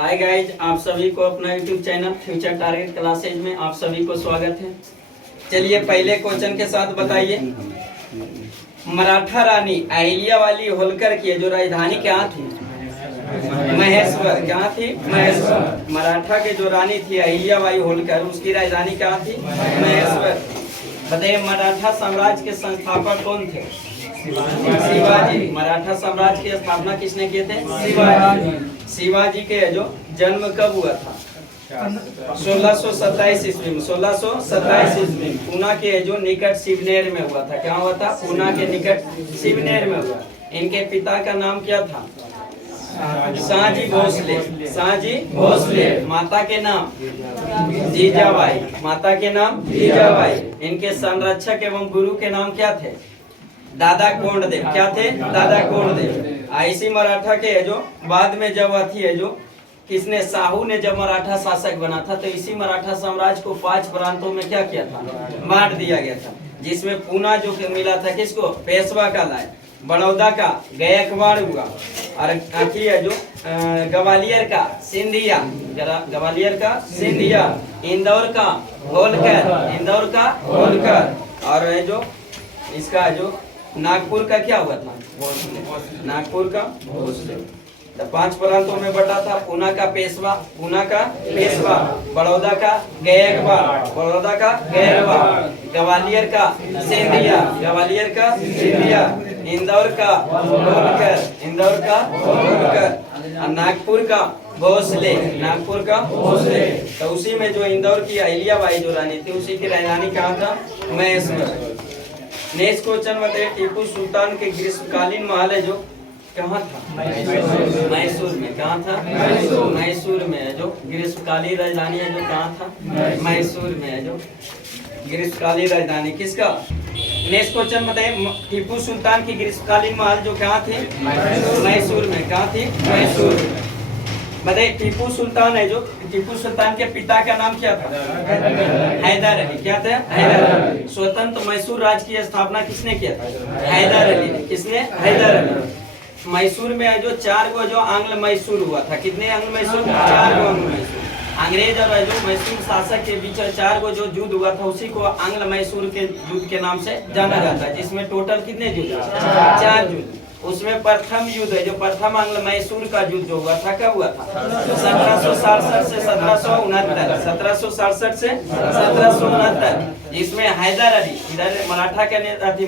Hi guys, आप सभी को अपना YouTube channel future target classes में आप सभी को स्वागत है। चलिए पहले क्वेश्चन के साथ बताइए। मराठा रानी अहिल्याबाई होलकर की जो राजधानी क्या थी? महेश्वर। क्या थी? महेश्वर। मराठा के जो रानी थी अहिल्याबाई होलकर, उसकी राजधानी क्या थी? महेश्वर। बताइए मराठा साम्राज्य के संस्थापक कौन थे? शिवाजी। मराठा साम्राज्य की स्थापना किसने किए थे? शिवाजी। शिवाजी के जो जन्म कब हुआ था? 1627 ईस्वी में। 1627 ईस्वी में पूना के जो निकट शिवनेर में हुआ था। क्या हुआ था? पूना के निकट शिवनेर में हुआ। इनके पिता का नाम क्या था? शाहजी भोसले। शाहजी भोसले। माता के नाम जीजाबाई। माता के नाम जीजाबाई। इनके संरक्षक एवं गुरु के नाम क्या थे? दादा कोंडदेव। क्या थे? दादा कोंडदेव। इसी मराठा के जो बाद में जब थी है जो किसने, साहू ने जब मराठा शासक बना था तो इसी मराठा साम्राज्य को 5 प्रांतों में क्या किया था? बांट दिया गया था, जिसमें पूना जो मिला था किसको? पेशवा का लाए। बड़ौदा का गायकवाड़ हुआ और अथी है जो ग्वालियर का सिंधिया। ग्वालियर का सिंधिया। इंदौर का होलकर। इंदौर का होलकर। और है जो इसका जो नागपुर का क्या हुआ था? नागपुर का भोसले। तो 5 प्रांतों में बटा था। पूना का पेशवा। पूना का पेशवा। बड़ौदा का गायकवाड़। बड़ौदा का गायकवाड़। ग्वालियर का सिंधिया। ग्वालियर का सिंधिया। इंदौर का होलकर। इंदौर का होलकर। और नागपुर का भोसले। नागपुर का भोसले। तो उसी में जो इंदौर की अहिल्याबाई जो रानी थी उसी की राजधानी कहाँ था? महेश्वर। नेक्स्ट क्वेश्चन बताइए। टीपू सुल्तान के ग्रीष्मकालीन महल है जो कहाँ था? मैसूर में। कहाँ था? मैसूर में है जो ग्रीष्मकालीन राजधानी है जो कहाँ था? मैसूर में है जो ग्रीष्मकालीन राजधानी किसका? नेक्स्ट क्वेश्चन बताइए। टीपू सुल्तान की ग्रीष्मकालीन महल जो कहाँ थी? मैसूर में। कहाँ थी? मैसूर में। बताइए टीपू सुल्तान है जो टीपू सुल्तान के पिता का नाम क्या था? हैदर अली। क्या था? हैदर अली। स्वतंत्र मैसूर राज्य की स्थापना किसने किया था? हैदर अली ने। किसने? हैदर अली। मैसूर में जो 4 गो जो आंग्ल मैसूर हुआ था। कितने आंग्ल मैसूर? 4 गो आंग्ल मैसूर। अंग्रेज और जो मैसूर शासक के बीच 4 गो जो युद्ध हुआ था उसी को आंग्ल मैसूर के युद्ध के नाम से जाना जाता है, जिसमें टोटल कितने युद्ध? 4 युद्ध। उसमें प्रथम युद्ध है जो प्रथम आंग्ल मैसूर का युद्ध जो हुआ था कब हुआ था? 1767 से 1769। 1767 से 1769। जिसमें हैदर अली, इधर मराठा का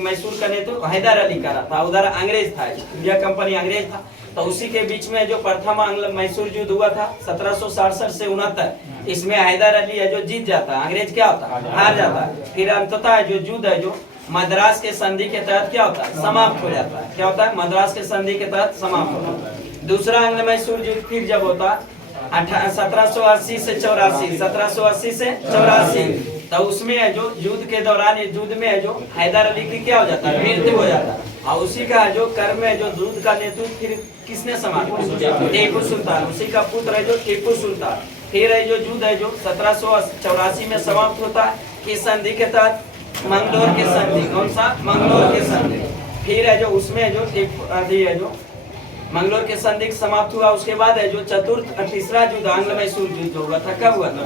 मैसूर का नेतृत्व हैदर अली का रहा था, उधर अंग्रेज था, इंडिया कंपनी अंग्रेज था। तो उसी के बीच में जो प्रथम आंग्ल मैसूर युद्ध हुआ था 1767 से 69। इसमें हैदर अली है जो जीत जाता, अंग्रेज क्या होता? हार जाता। फिर अंततः जो युद्ध है जो मद्रास के संधि के तहत क्या होता है? समाप्त हो जाता है। क्या होता है? मद्रास के संधि के तहत समाप्त होता है। दूसरा आंग्ल मैसूर युद्ध फिर जब होता 1780 से 84। 1780 से 84। तो उसमें जो युद्ध के दौरान युद्ध में जो हैदर अली की क्या हो जाता है? मृत्यु हो जाता है। और उसी का जो कर्म में जो युद्ध का नेतृत्व फिर किसने संभाला? टीपू सुल्तान। उसी का पुत्र है जो टीपू सुल्तान। फिर है जो युद्ध है जो 1784 में समाप्त होता है। किस संधि के तहत? मंगलोर के संधि। कौन सा? मंगलोर के संधि। फिर है जो उसमें जो है जो मंगलोर के संधि समाप्त हुआ। उसके बाद है जो तीसरा युद्ध आंग्ल मैसूर युद्ध हुआ था कब हुआ था?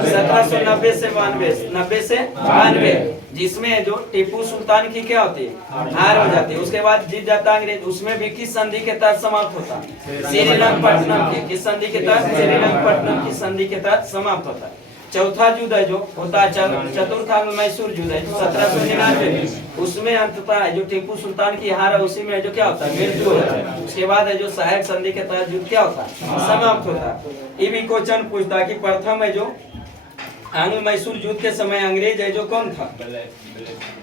1790 से 92। 90 से 92। जिसमें जो टीपू सुल्तान की क्या होती है? हार हो जाती है। उसके बाद जीत जाता अंग्रेज। उसमें भी किस संधि के तहत समाप्त होता? श्रीरंगपट्टनम की। किस संधि के तहत? श्रीरंगपट्टनम की संधि के तहत समाप्त होता है। चौथा युद्ध है जो होता है चतुर्थ आंग्ल मैसूर युद्ध है 1799। उसमें अंततः जो टीपू सुल्तान की हार है उसी में जो क्या होता है? मृत्यु होता है। उसके बाद है जो सहायक संधि के तहत युद्ध क्या होता है? समाप्त होता है। ये भी क्वेश्चन पूछता है कि प्रथम है जो आंग्ल मैसूर युद्ध के समय अंग्रेज है जो कौन था?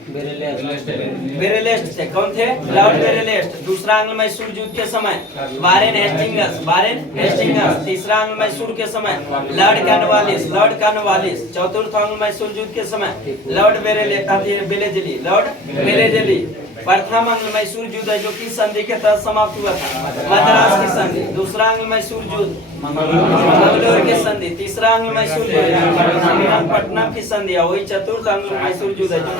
बेरेलेस्ट थे। कौन थे? लॉर्ड बेरेलेस्ट। दूसरा आंग्ल मैसूर युद्ध के समय वारेन हेस्टिंग्स। Warren Hastings. तीसरा आंग्ल मैसूर के समय लॉर्ड कॉर्नवालिस। Lord Cornwallis. चतुर्थ आंग्ल मैसूर युद्ध के समय लॉर्ड बेलेजली। लॉर्ड बेलेजली। प्रथम आंग्ल मैसूर युद्ध है जो किस संधि के तहत समाप्त हुआ था? मद्रास की संधि। दूसरा आंग्ल मैसूर युद्ध मंगलोर की संधि। तीसरा आंग्ल मैसूर युद्ध श्रीरंगपट्टनम की संधि। वही चतुर्थ आंग्ल मैसूर युद्ध है जो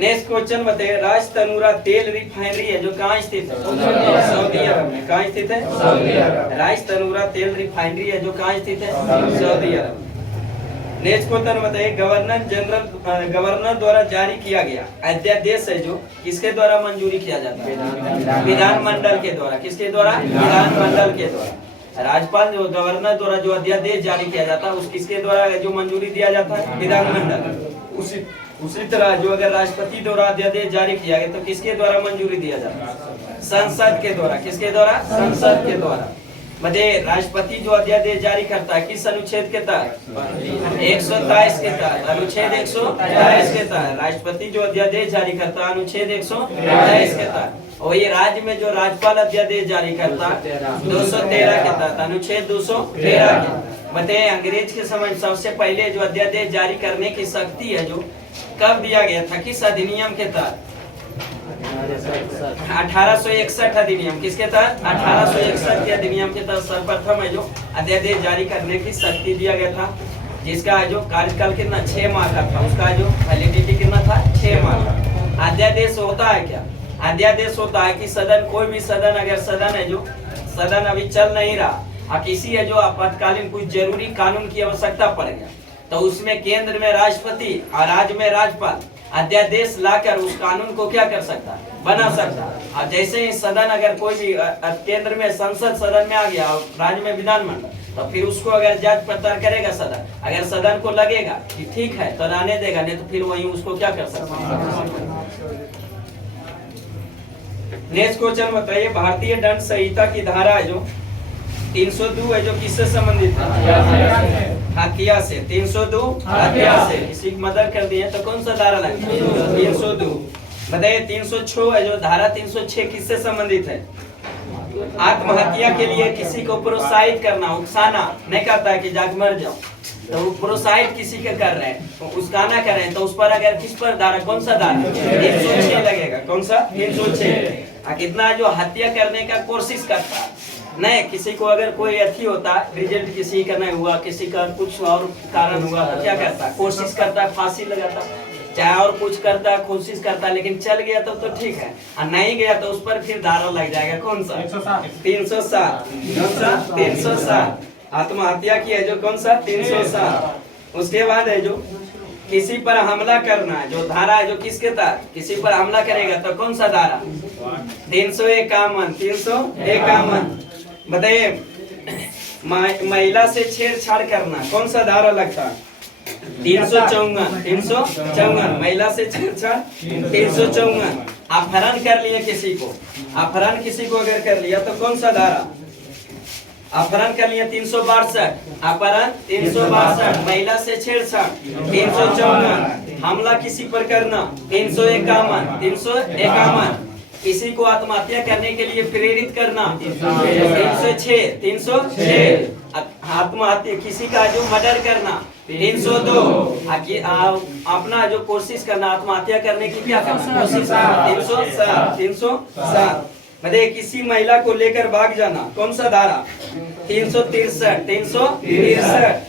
नेक्स्ट क्वेश्चन बताइए, राज तनूरा तेल रिफाइनरी है जो कहाँ स्थित है? सऊदी अरब में। कहाँ स्थित है? सऊदी अरब। राज तनूरा तेल रिफाइनरी है जो कहाँ स्थित है? सऊदी अरब। नेक्स्ट क्वेश्चन बताइए, गवर्नर द्वारा जारी किया गया अध्यादेश है जो किसके द्वारा मंजूरी किया जाता है? विधानमंडल के द्वारा। किसके द्वारा? विधानमंडल के द्वारा। राज्यपाल जो गवर्नर द्वारा जो अध्यादेश जारी किया जाता है उस किसके द्वारा जो मंजूरी दिया जाता है? विधानमंडल। उसी तरह जो अगर राष्ट्रपति द्वारा अध्यादेश जारी किया गया तो किसके द्वारा मंजूरी दिया जाता है? संसद के द्वारा। किसके द्वारा? संसद के द्वारा। मतलब राष्ट्रपति जो अध्यादेश जारी करता है किस अनुच्छेद के तहत? 123 के तहत। अनुच्छेद 123 के तहत राष्ट्रपति जो अध्यादेश जारी करता है अनुच्छेद 123 के तहत। और ये राज्य में जो राज्यपाल अध्यादेश जारी करता है 213 के तहत। अनुच्छेद 213 के। बताइए अंग्रेज के समय सबसे पहले जो अध्यादेश जारी करने की शक्ति है जो कब दिया गया था? किस अधिनियम के तहत? 1861 अधिनियम। किसके तहत? 1861 के अधिनियम के तहत सर्वप्रथम है जो अध्यादेश जारी करने की शक्ति दिया गया था, जिसका जो कार्यकाल कितना 6 माह का था। उसका जो वैलिडिटी कितना था? 6 माह का। अध्यादेश होता है क्या? अध्यादेश होता है कि सदन, कोई भी सदन, अगर सदन है जो सदन अभी चल नहीं रहा और किसी है जो आपातकालीन कुछ जरूरी कानून की आवश्यकता पड़ गया तो उसमें केंद्र में राष्ट्रपति और राज्य में राज्यपाल अध्यादेश लाकर उस कानून को क्या कर सकता है? बना सकता है। और जैसे ही सदन अगर कोई भी केंद्र में संसद सदन में आ गया और राज्य में विधानमंडल तो फिर उसको अगर जांच पड़ताल करेगा सदन, अगर सदन को लगेगा कि ठीक है तो रहने देगा, नहीं तो फिर वही उसको क्या कर सकता है। नेक्स्ट क्वेश्चन बताइए, भारतीय दंड संहिता की धारा है जो 302 है जो किससे संबंधित है? हत्या से। 302 हत्या से। किसी की मदद कर दिए तो कौन सा धारा लगता है? 302। बताइए 306 है जो धारा 306 किससे संबंधित है? आत्महत्या के लिए किसी को प्रोत्साहित करना, उकसाना। नहीं कहता है कि जाग मर जाओ, तो वो प्रोत्साहित किसी के कर रहे हैं तो उसकाना कर रहे हैं तो उस पर अगर किस पर धारा, कौन सा धारा? 306 लगेगा। कौन सा? 306। कितना जो हत्या करने का कोशिश करता है, नहीं किसी को अगर कोई अच्छी होता रिजल्ट किसी का नहीं हुआ, किसी का कुछ और कारण हुआ तो क्या करता है? कोशिश करता है, फांसी लगाता, चाहे और कुछ करता है, कोशिश करता है, लेकिन चल गया तो ठीक है, और नहीं गया तो उस पर फिर धारा लग जाएगा। कौन सा? 307। कौन सा? 307। आत्महत्या की है जो कौन सा? 307। उसके बाद है जो किसी पर हमला करना है जो धारा है जो किसके तहत? किसी पर हमला करेगा तो कौन सा धारा? 351। 351। बताइए महिला से छेड़छाड़ करना कौन सा धारा लगता है? 354। 354। महिला से छेड़छाड़ 354। अपहरण कर लिया किसी को, अपहरण किसी को अगर कर लिया तो कौन सा धारा? अपहरण कर लिया 362। अपहरण 362। महिला से छेड़छाड़ 354। हमला किसी पर करना 351। 351। किसी को आत्महत्या करने के लिए प्रेरित करना 306। 306। आत्महत्या किसी का जो मर्डर करना 302। अपना जो कोशिश करना आत्महत्या करने की क्या करना? कोशिश। 307। 307। मतलब किसी महिला को लेकर भाग जाना कौन सा धारा? 363। 363।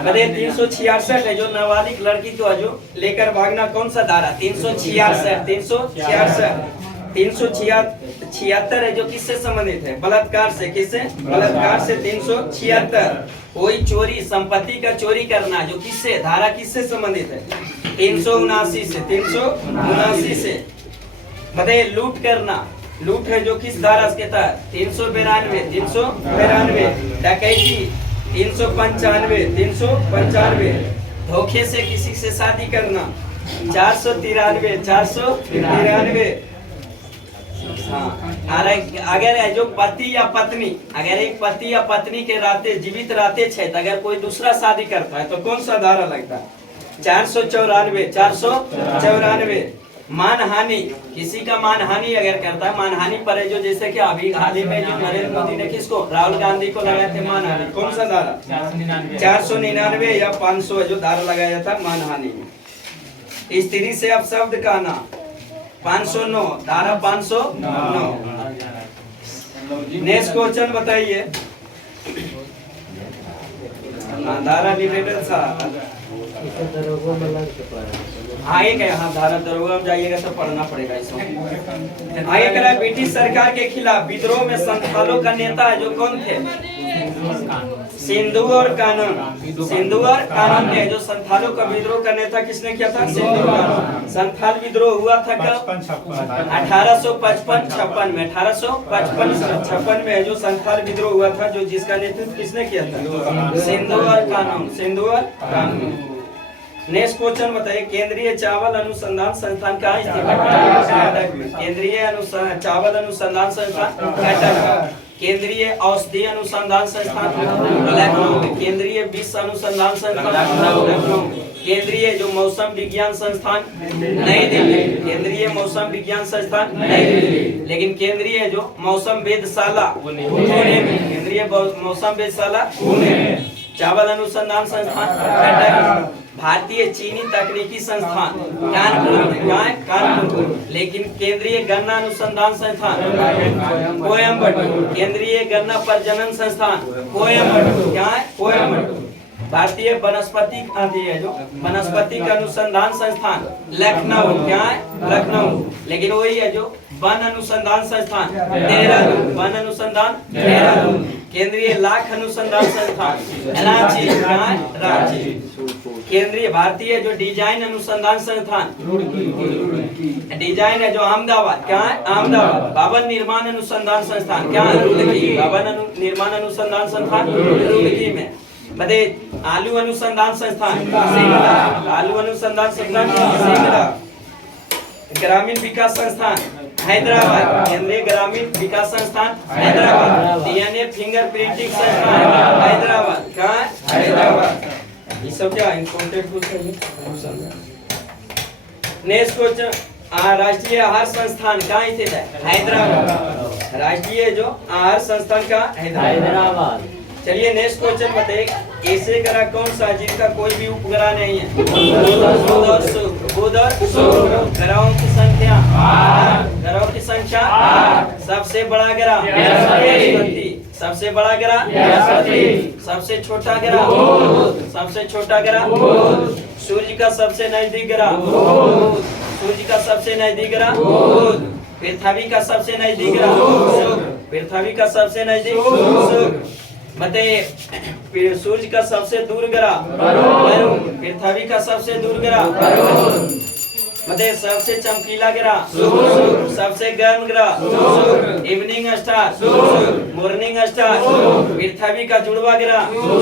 अरे 366 है जो नाबालिग लड़की को जो लेकर भागना कौन सा धारा? 366। 366। 376 है जो किससे संबंधित है? बलात्कार से। किससे? बलात्कार से। 376। कोई चोरी, संपत्ति का चोरी करना जो किससे? धारा किससे संबंधित है? 379 से। 379 से। बताइए लूट करना, लूट है जो किस धारा के तहत? 392। 392। डकैती 395। 395। धोखे से किसी से शादी करना 493। 493। अगर जो पति या पत्नी, अगर एक पति या पत्नी के रहते जीवित रहते छे तो अगर कोई दूसरा शादी करता है तो कौन सा धारा लगता है? 494। 494। मानहानि, किसी का मानहानि अगर करता है, मानहानि पर है जो जैसे कि अभी हाल ही में जो नरेंद्र मोदी ने किसको, राहुल गांधी को लगाए थे मानहानि, कौन सा धारा? 499 या 500 जो धारा लगाया था मानहानि में। स्त्री से अपशब्द कहना 509। धारा 509। नेक्स्ट क्वेश्चन बताइए, धारा रिलेटेड था आगे का यहाँ धारा दरोगा में जाइएगा तो पढ़ना पड़ेगा इसमें। आगे कह रहा है ब्रिटिश सरकार के खिलाफ विद्रोह में संथालों का नेता है जो कौन थे? सिंधु और कानून। सिंधु और कानून ने जो संथालों का विद्रोह का नेता किसने किया था? सिंधु कानून। संथाल विद्रोह हुआ था कब? 1855-56 में। 1855-56 में जो संथाल विद्रोह हुआ था, जो जिसका नेतृत्व किसने किया था? सिंधु और कानून। सिंधु और कानून। नेक्स्ट क्वेश्चन बताइए, केंद्रीय चावल अनुसंधान संस्थान कहाँ स्थित है? केंद्रीय चावल अनुसंधान संस्थान कटक। केंद्रीय औषधि अनुसंधान संस्थान लखनऊ में। केंद्रीय विश्व अनुसंधान संस्थान लखनऊ। केंद्रीय जो मौसम विज्ञान संस्थान नई दिल्ली। केंद्रीय मौसम विज्ञान संस्थान नई दिल्ली। लेकिन केंद्रीय जो मौसम वेधशाला पुणे में। केंद्रीय मौसम वेधशाला पुणे में। चावल अनुसंधान संस्थान कटक। भारतीय चीनी तकनीकी संस्थान कानपुर में। कानपुर। लेकिन केंद्रीय गन्ना अनुसंधान संस्थान कोयम्बटूर। केंद्रीय गन्ना प्रजनन संस्थान कोयम्बटूर। क्या है? कोयम्बटूर। भारतीय वनस्पति जो वनस्पतिक अनुसंधान संस्थान लखनऊ। क्या है? लखनऊ। लेकिन वही है जो वन अनुसंधान संस्थान देहरादून। वन अनुसंधान देहरादून। केंद्रीय लाख अनुसंधान संस्थान रांची। क्या है? रांची। केंद्रीय भारतीय जो डिजाइन अनुसंधान संस्थान डिजाइन है जो अहमदाबाद। क्या है? अहमदाबाद। भवन निर्माण अनुसंधान संस्थान क्या है? रुड़की। भवन निर्माण अनुसंधान संस्थान रुड़की में। बताइए आलू अनुसंधान संस्थान सिमला। आलू अनुसंधान संस्थान सिमला। ग्रामीण विकास संस्थान हैदराबाद। केंद्रीय ग्रामीण विकास संस्थान हैदराबाद। डीएनए फिंगर प्रिंटिंग संस्थान हैदराबाद। कहाँ है? हैदराबाद। ये सब क्या इम्पोर्टेंट क्वेश्चन है। नेक्स्ट क्वेश्चन, राष्ट्रीय आहार संस्थान कहाँ स्थित है? हैदराबाद। राष्ट्रीय जो आहार संस्थान का हैदराबाद। चलिए नेक्स्ट क्वेश्चन बताइए, ऐसे ग्रह कौन सा जिनका कोई भी उपग्रह नहीं है? बुध और शुक्र। बुध और शुक्र। ग्रहों की संख्या 8। ग्रहों की संख्या 8। सबसे बड़ा ग्रह बृहस्पति। सबसे बड़ा ग्रह बृहस्पति। सबसे छोटा ग्रह बुध। सबसे छोटा ग्रह बुध। सूर्य का सबसे नजदीक ग्रह बुध। सूर्य का सबसे नजदीक ग्रह बुध। पृथ्वी का सबसे नजदीक ग्रह शुक्र। पृथ्वी का सबसे नजदीक शुक्र। बताइए सूर्य का सबसे दूर ग्रह वरुण। पृथ्वी का सबसे दूर ग्रह वरुण। बताइए सबसे चमकीला ग्रह शुक्र। सबसे गर्म ग्रह शुक्र। इवनिंग स्टार शुक्र। मॉर्निंग स्टार शुक्र। पृथ्वी का जुड़वा ग्रह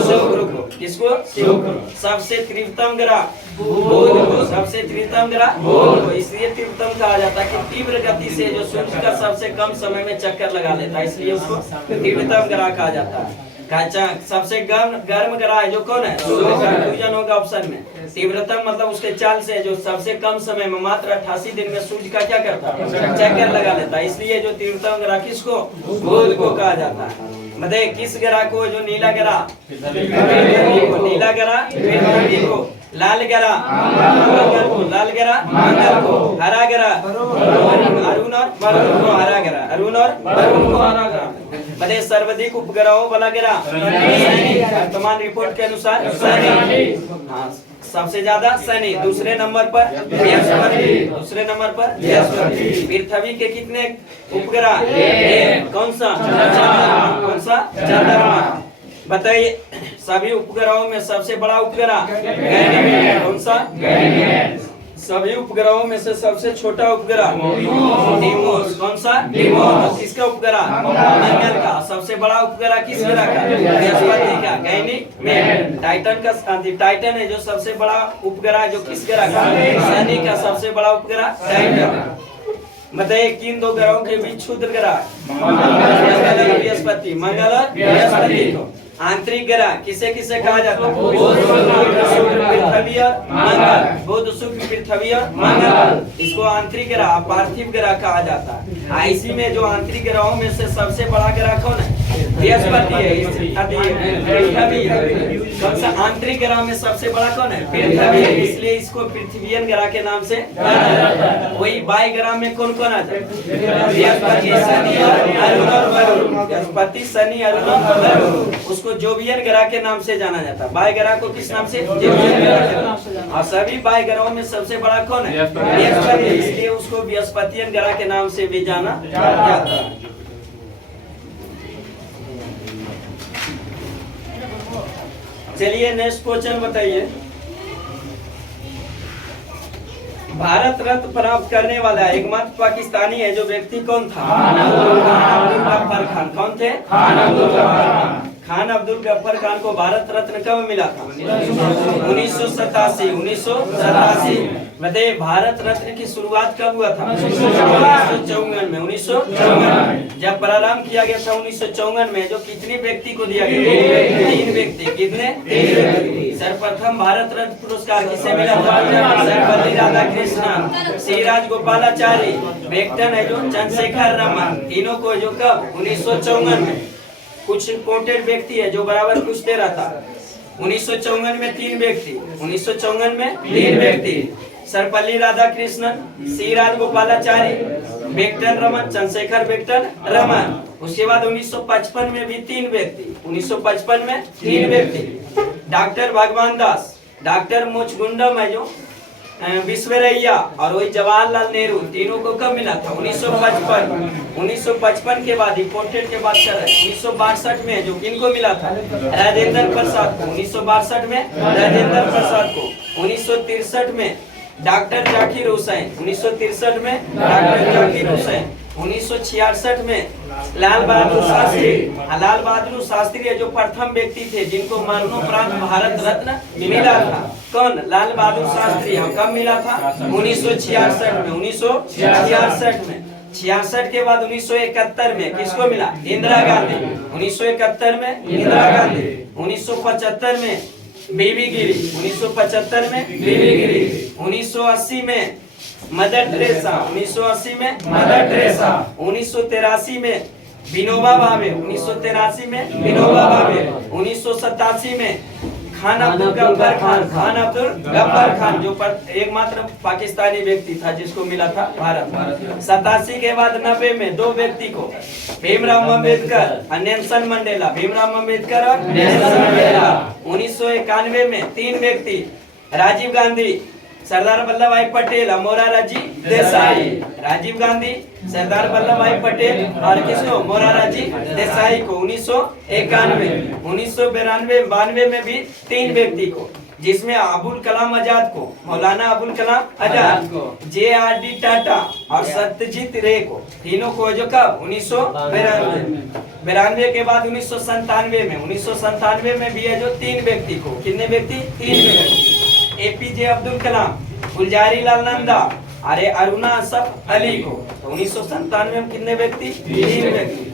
शुक्र। किसको? शुक्र। सबसे तीव्रतम ग्रह बुध को। सबसे तीव्रतम ग्रह बुध को। इसलिए तीव्रतम कहा जाता है कि तीव्र गति से जो सूर्य का सबसे कम समय में चक्कर लगा लेता है, इसलिए उसको तीव्रतम ग्रह कहा जाता है। सबसे गर्म ग्रह जो कौन है? सूर्य। कंफ्यूजन होगा ऑप्शन में। तीव्रतम मतलब उसके चाल से जो सबसे कम समय में मात्र 88 दिन में सूर्य का क्या करता है? चक्कर लगा लेता है, इसलिए जो तीव्रतम ग्रह किसको? बुध को कहा जाता है। मतलब किस ग्रह को? जो नीला ग्रह नीला ग्रह पृथ्वी को। लाल ग्रह मंगल को। लाल ग्रह मंगल को। हरा ग्रह अरुण और वरुण को। हरा ग्रह अरुण और वरुण को हरा ग्रह। मतलब सर्वाधिक उपग्रहों वाला ग्रह शनि। वर्तमान रिपोर्ट के अनुसार शनि। हाँ, सबसे ज्यादा शनि। दूसरे नंबर पर बृहस्पति। दूसरे नंबर पर बृहस्पति। पृथ्वी के कितने उपग्रह? कौन सा? चंद्रमा। कौन सा? चंद्रमा। बताइए सभी उपग्रहों में सबसे बड़ा उपग्रह गैनीमेड। कौन सा? गैनीमेड। सभी उपग्रहों में से सबसे छोटा उपग्रह डीमोस। कौन सा? डीमोस। किसका उपग्रह? मंगल का। सबसे बड़ा उपग्रह किस ग्रह का? बृहस्पति का। गैनीमेड। टाइटन का टाइटन है जो सबसे बड़ा उपग्रह जो किस ग्रह का? शनि का। सबसे बड़ा उपग्रह टाइटन। बताइए किन दो ग्रहों के बीच क्षुद्र ग्रह? मंगल और बृहस्पति। मंगल और बृहस्पति को। आंतरिक ग्रह किसे किसे कहा जाता है? बुध, शुक्र, पृथ्वी और मंगल। बुध, शुक्र, पृथ्वी और मंगल। इसको आंतरिक ग्रह पार्थिव ग्रह कहा जाता है। इसी में जो आंतरिक ग्रहों में से सबसे बड़ा ग्रह कौन है? बृहस्पति है। पृथ्वी। कौन सा? आंतरिक ग्रह में सबसे बड़ा कौन है? पृथ्वी है, इसलिए इसको पृथ्वीयन ग्रह के नाम से जाना जाता है। वही बाह्य ग्रह में कौन कौन आता है? बृहस्पति, शनि और अरुण और वरुण। बृहस्पति, शनि, अरुण, बुध, उसको जोवियन ग्रह के नाम से जाना जाता है। बाह्य ग्रह को किस नाम से? जोवियन ग्रह के नाम से। और सभी बाह्य ग्रहों में सबसे बड़ा कौन है? बृहस्पति, इसलिए उसको बृहस्पतियन ग्रह के नाम से भी जाना जाता है। चलिए नेक्स्ट क्वेश्चन बताइए। भारत रत्न प्राप्त करने वाला एकमात्र पाकिस्तानी है जो व्यक्ति कौन था? खान अब्दुल गफ्फार खान। कौन थे? खान अब्दुल गफ्फार खान को भारत रत्न कब मिला था? 1987। 1987 बताइए भारत रत्न की शुरुआत कब हुआ था? 1954 में। 1954 जब प्रारंभ किया गया था 1954 में, जो कितने व्यक्ति को दिया गया? 3 व्यक्ति। कितने? 3 व्यक्ति। सर्वप्रथम भारत रत्न पुरस्कार किसे मिला था? सर्वपल्ली राधाकृष्णन, श्री राजगोपालाचारी, वेंकटन है जो चंद्रशेखर रमन, तीनों को जो कब? 1954 में। कुछ इंपोर्टेंट व्यक्ति है जो बराबर पूछते रहता। 1954 में 3 व्यक्ति। 1954 में 3 व्यक्ति, सर्वपल्ली राधाकृष्णन, श्री राजगोपालाचारी, वेंकटन रमन, चंद्रशेखर वेंकटन रमन। उसके बाद 1955 में भी 3 व्यक्ति। 1955 में 3 व्यक्ति, डॉक्टर भगवान दास, डॉक्टर मुचगुंडम है जो विश्वेश्वरैया और वही जवाहरलाल नेहरू, तीनों को कब मिला था? 1955। 1955 के बाद इंपोर्टेंट के बात कर रहे हैं। 1962 में जो किनको मिला था? राजेंद्र प्रसाद को। 1962 में राजेंद्र प्रसाद को। 1963 में डॉक्टर जाकिर हुसैन। 1963 में डॉक्टर जाकिर हुसैन। 1966 में लाल बहादुर शास्त्री। लाल बहादुर शास्त्री जो प्रथम व्यक्ति थे जिनको मरणोपरांत भारत रत्न मिला था। कौन? लाल बहादुर शास्त्री। कब मिला था? 1966 में। 1966 में। 66 के बाद 1971 में किसको मिला? इंदिरा गांधी। 1971 में इंदिरा गांधी। 1975 में बीबी गिरी। 1975 में बीबी गिरी। 1980 में मदर टेरेसा। 1980 में मदर टेरेसा। 1983 में विनोबा भावे। 1983 में विनोबा भावे। 1987 में खान अब्दुल गफ्फार खान। खान अब्दुल गफ्फार खान जो एकमात्र पाकिस्तानी व्यक्ति था जिसको मिला था भारत। 87 के बाद 90 में 2 व्यक्ति को, भीमराव अम्बेडकर और नेल्सन मंडेला। भीमराव अम्बेडकर और नेल्सन मंडेला। 1991 में 3 व्यक्ति, राजीव गांधी, सरदार वल्लभ भाई पटेल और मोरारजी देसाई। राजीव गांधी, सरदार वल्लभ भाई पटेल और किसको? मोरारजी देसाई को 1991। 1992 में भी 3 व्यक्ति को, जिसमें अबुल कलाम आजाद को, मौलाना अबुल कलाम आजाद को, JRD टाटा और सत्यजीत रे को, तीनों को जो कब? 1992 के बाद 1997 में। 1997 में भी है जो 3 व्यक्ति को, कितने व्यक्ति? 3 व्यक्ति, APJ अब्दुल कलाम, गुलजारी लाल नंदा, अरे अरुणा असफ अली को। तो 1997 में कितने व्यक्ति? 3 व्यक्ति,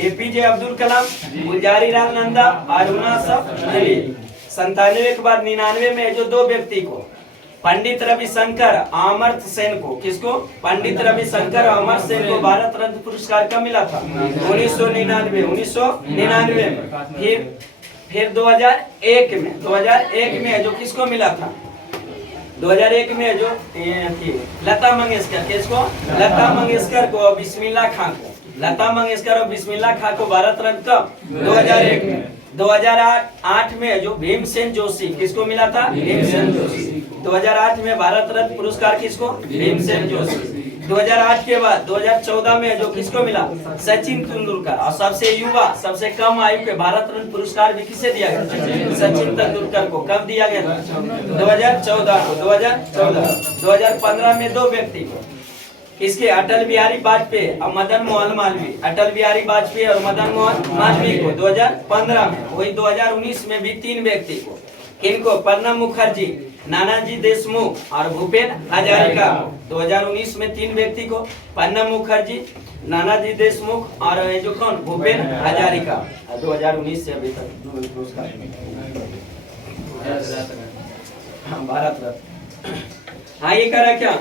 APJ अब्दुल कलाम, गुलजारी लाल नंदा, अरुणा असफ अली। 97 के बाद 99 में जो 2 व्यक्ति को, पंडित रविशंकर अमर्त्य सेन को, किसको? पंडित रविशंकर अमर्त्य सेन को भारत रत्न पुरस्कार कब मिला था? 1999। 1999 में। फिर 2001 में, 2001 में जो किसको मिला था? 2001 में जो लता मंगेशकर, किसको? लता मंगेशकर को और बिस्मिल्लाह खान को। लता मंगेशकर और बिस्मिल्लाह खान को भारत रत्न कब? 2001 में। 2008 में जो भीमसेन जोशी, किसको मिला था? भीमसेन जोशी। 2008 में भारत रत्न पुरस्कार किसको? भीमसेन जोशी। 2008 के बाद 2014 में जो किसको मिला? सचिन तेंदुलकर। और सबसे युवा, सबसे कम आयु के भारत रत्न पुरस्कार भी किसे दिया गया? सचिन तेंदुलकर को। कब दिया गया? 2014 को। 2015 में 2 व्यक्ति को, किसके? अटल बिहारी वाजपेयी और मदन मोहन मालवीय। अटल बिहारी वाजपेयी और मदन मोहन मालवीय को 2015 में। वही 2019 में भी 3 व्यक्ति को, किनको? प्रणब मुखर्जी, नानाजी देशमुख और भूपेन हजारिका। 2019 में 3 व्यक्ति को, प्रणब मुखर्जी, नानाजी देशमुख और जो कौन? भूपेन हजारिका। 2019 से अभी तक भारत रत्न। हाँ, ये करा क्या?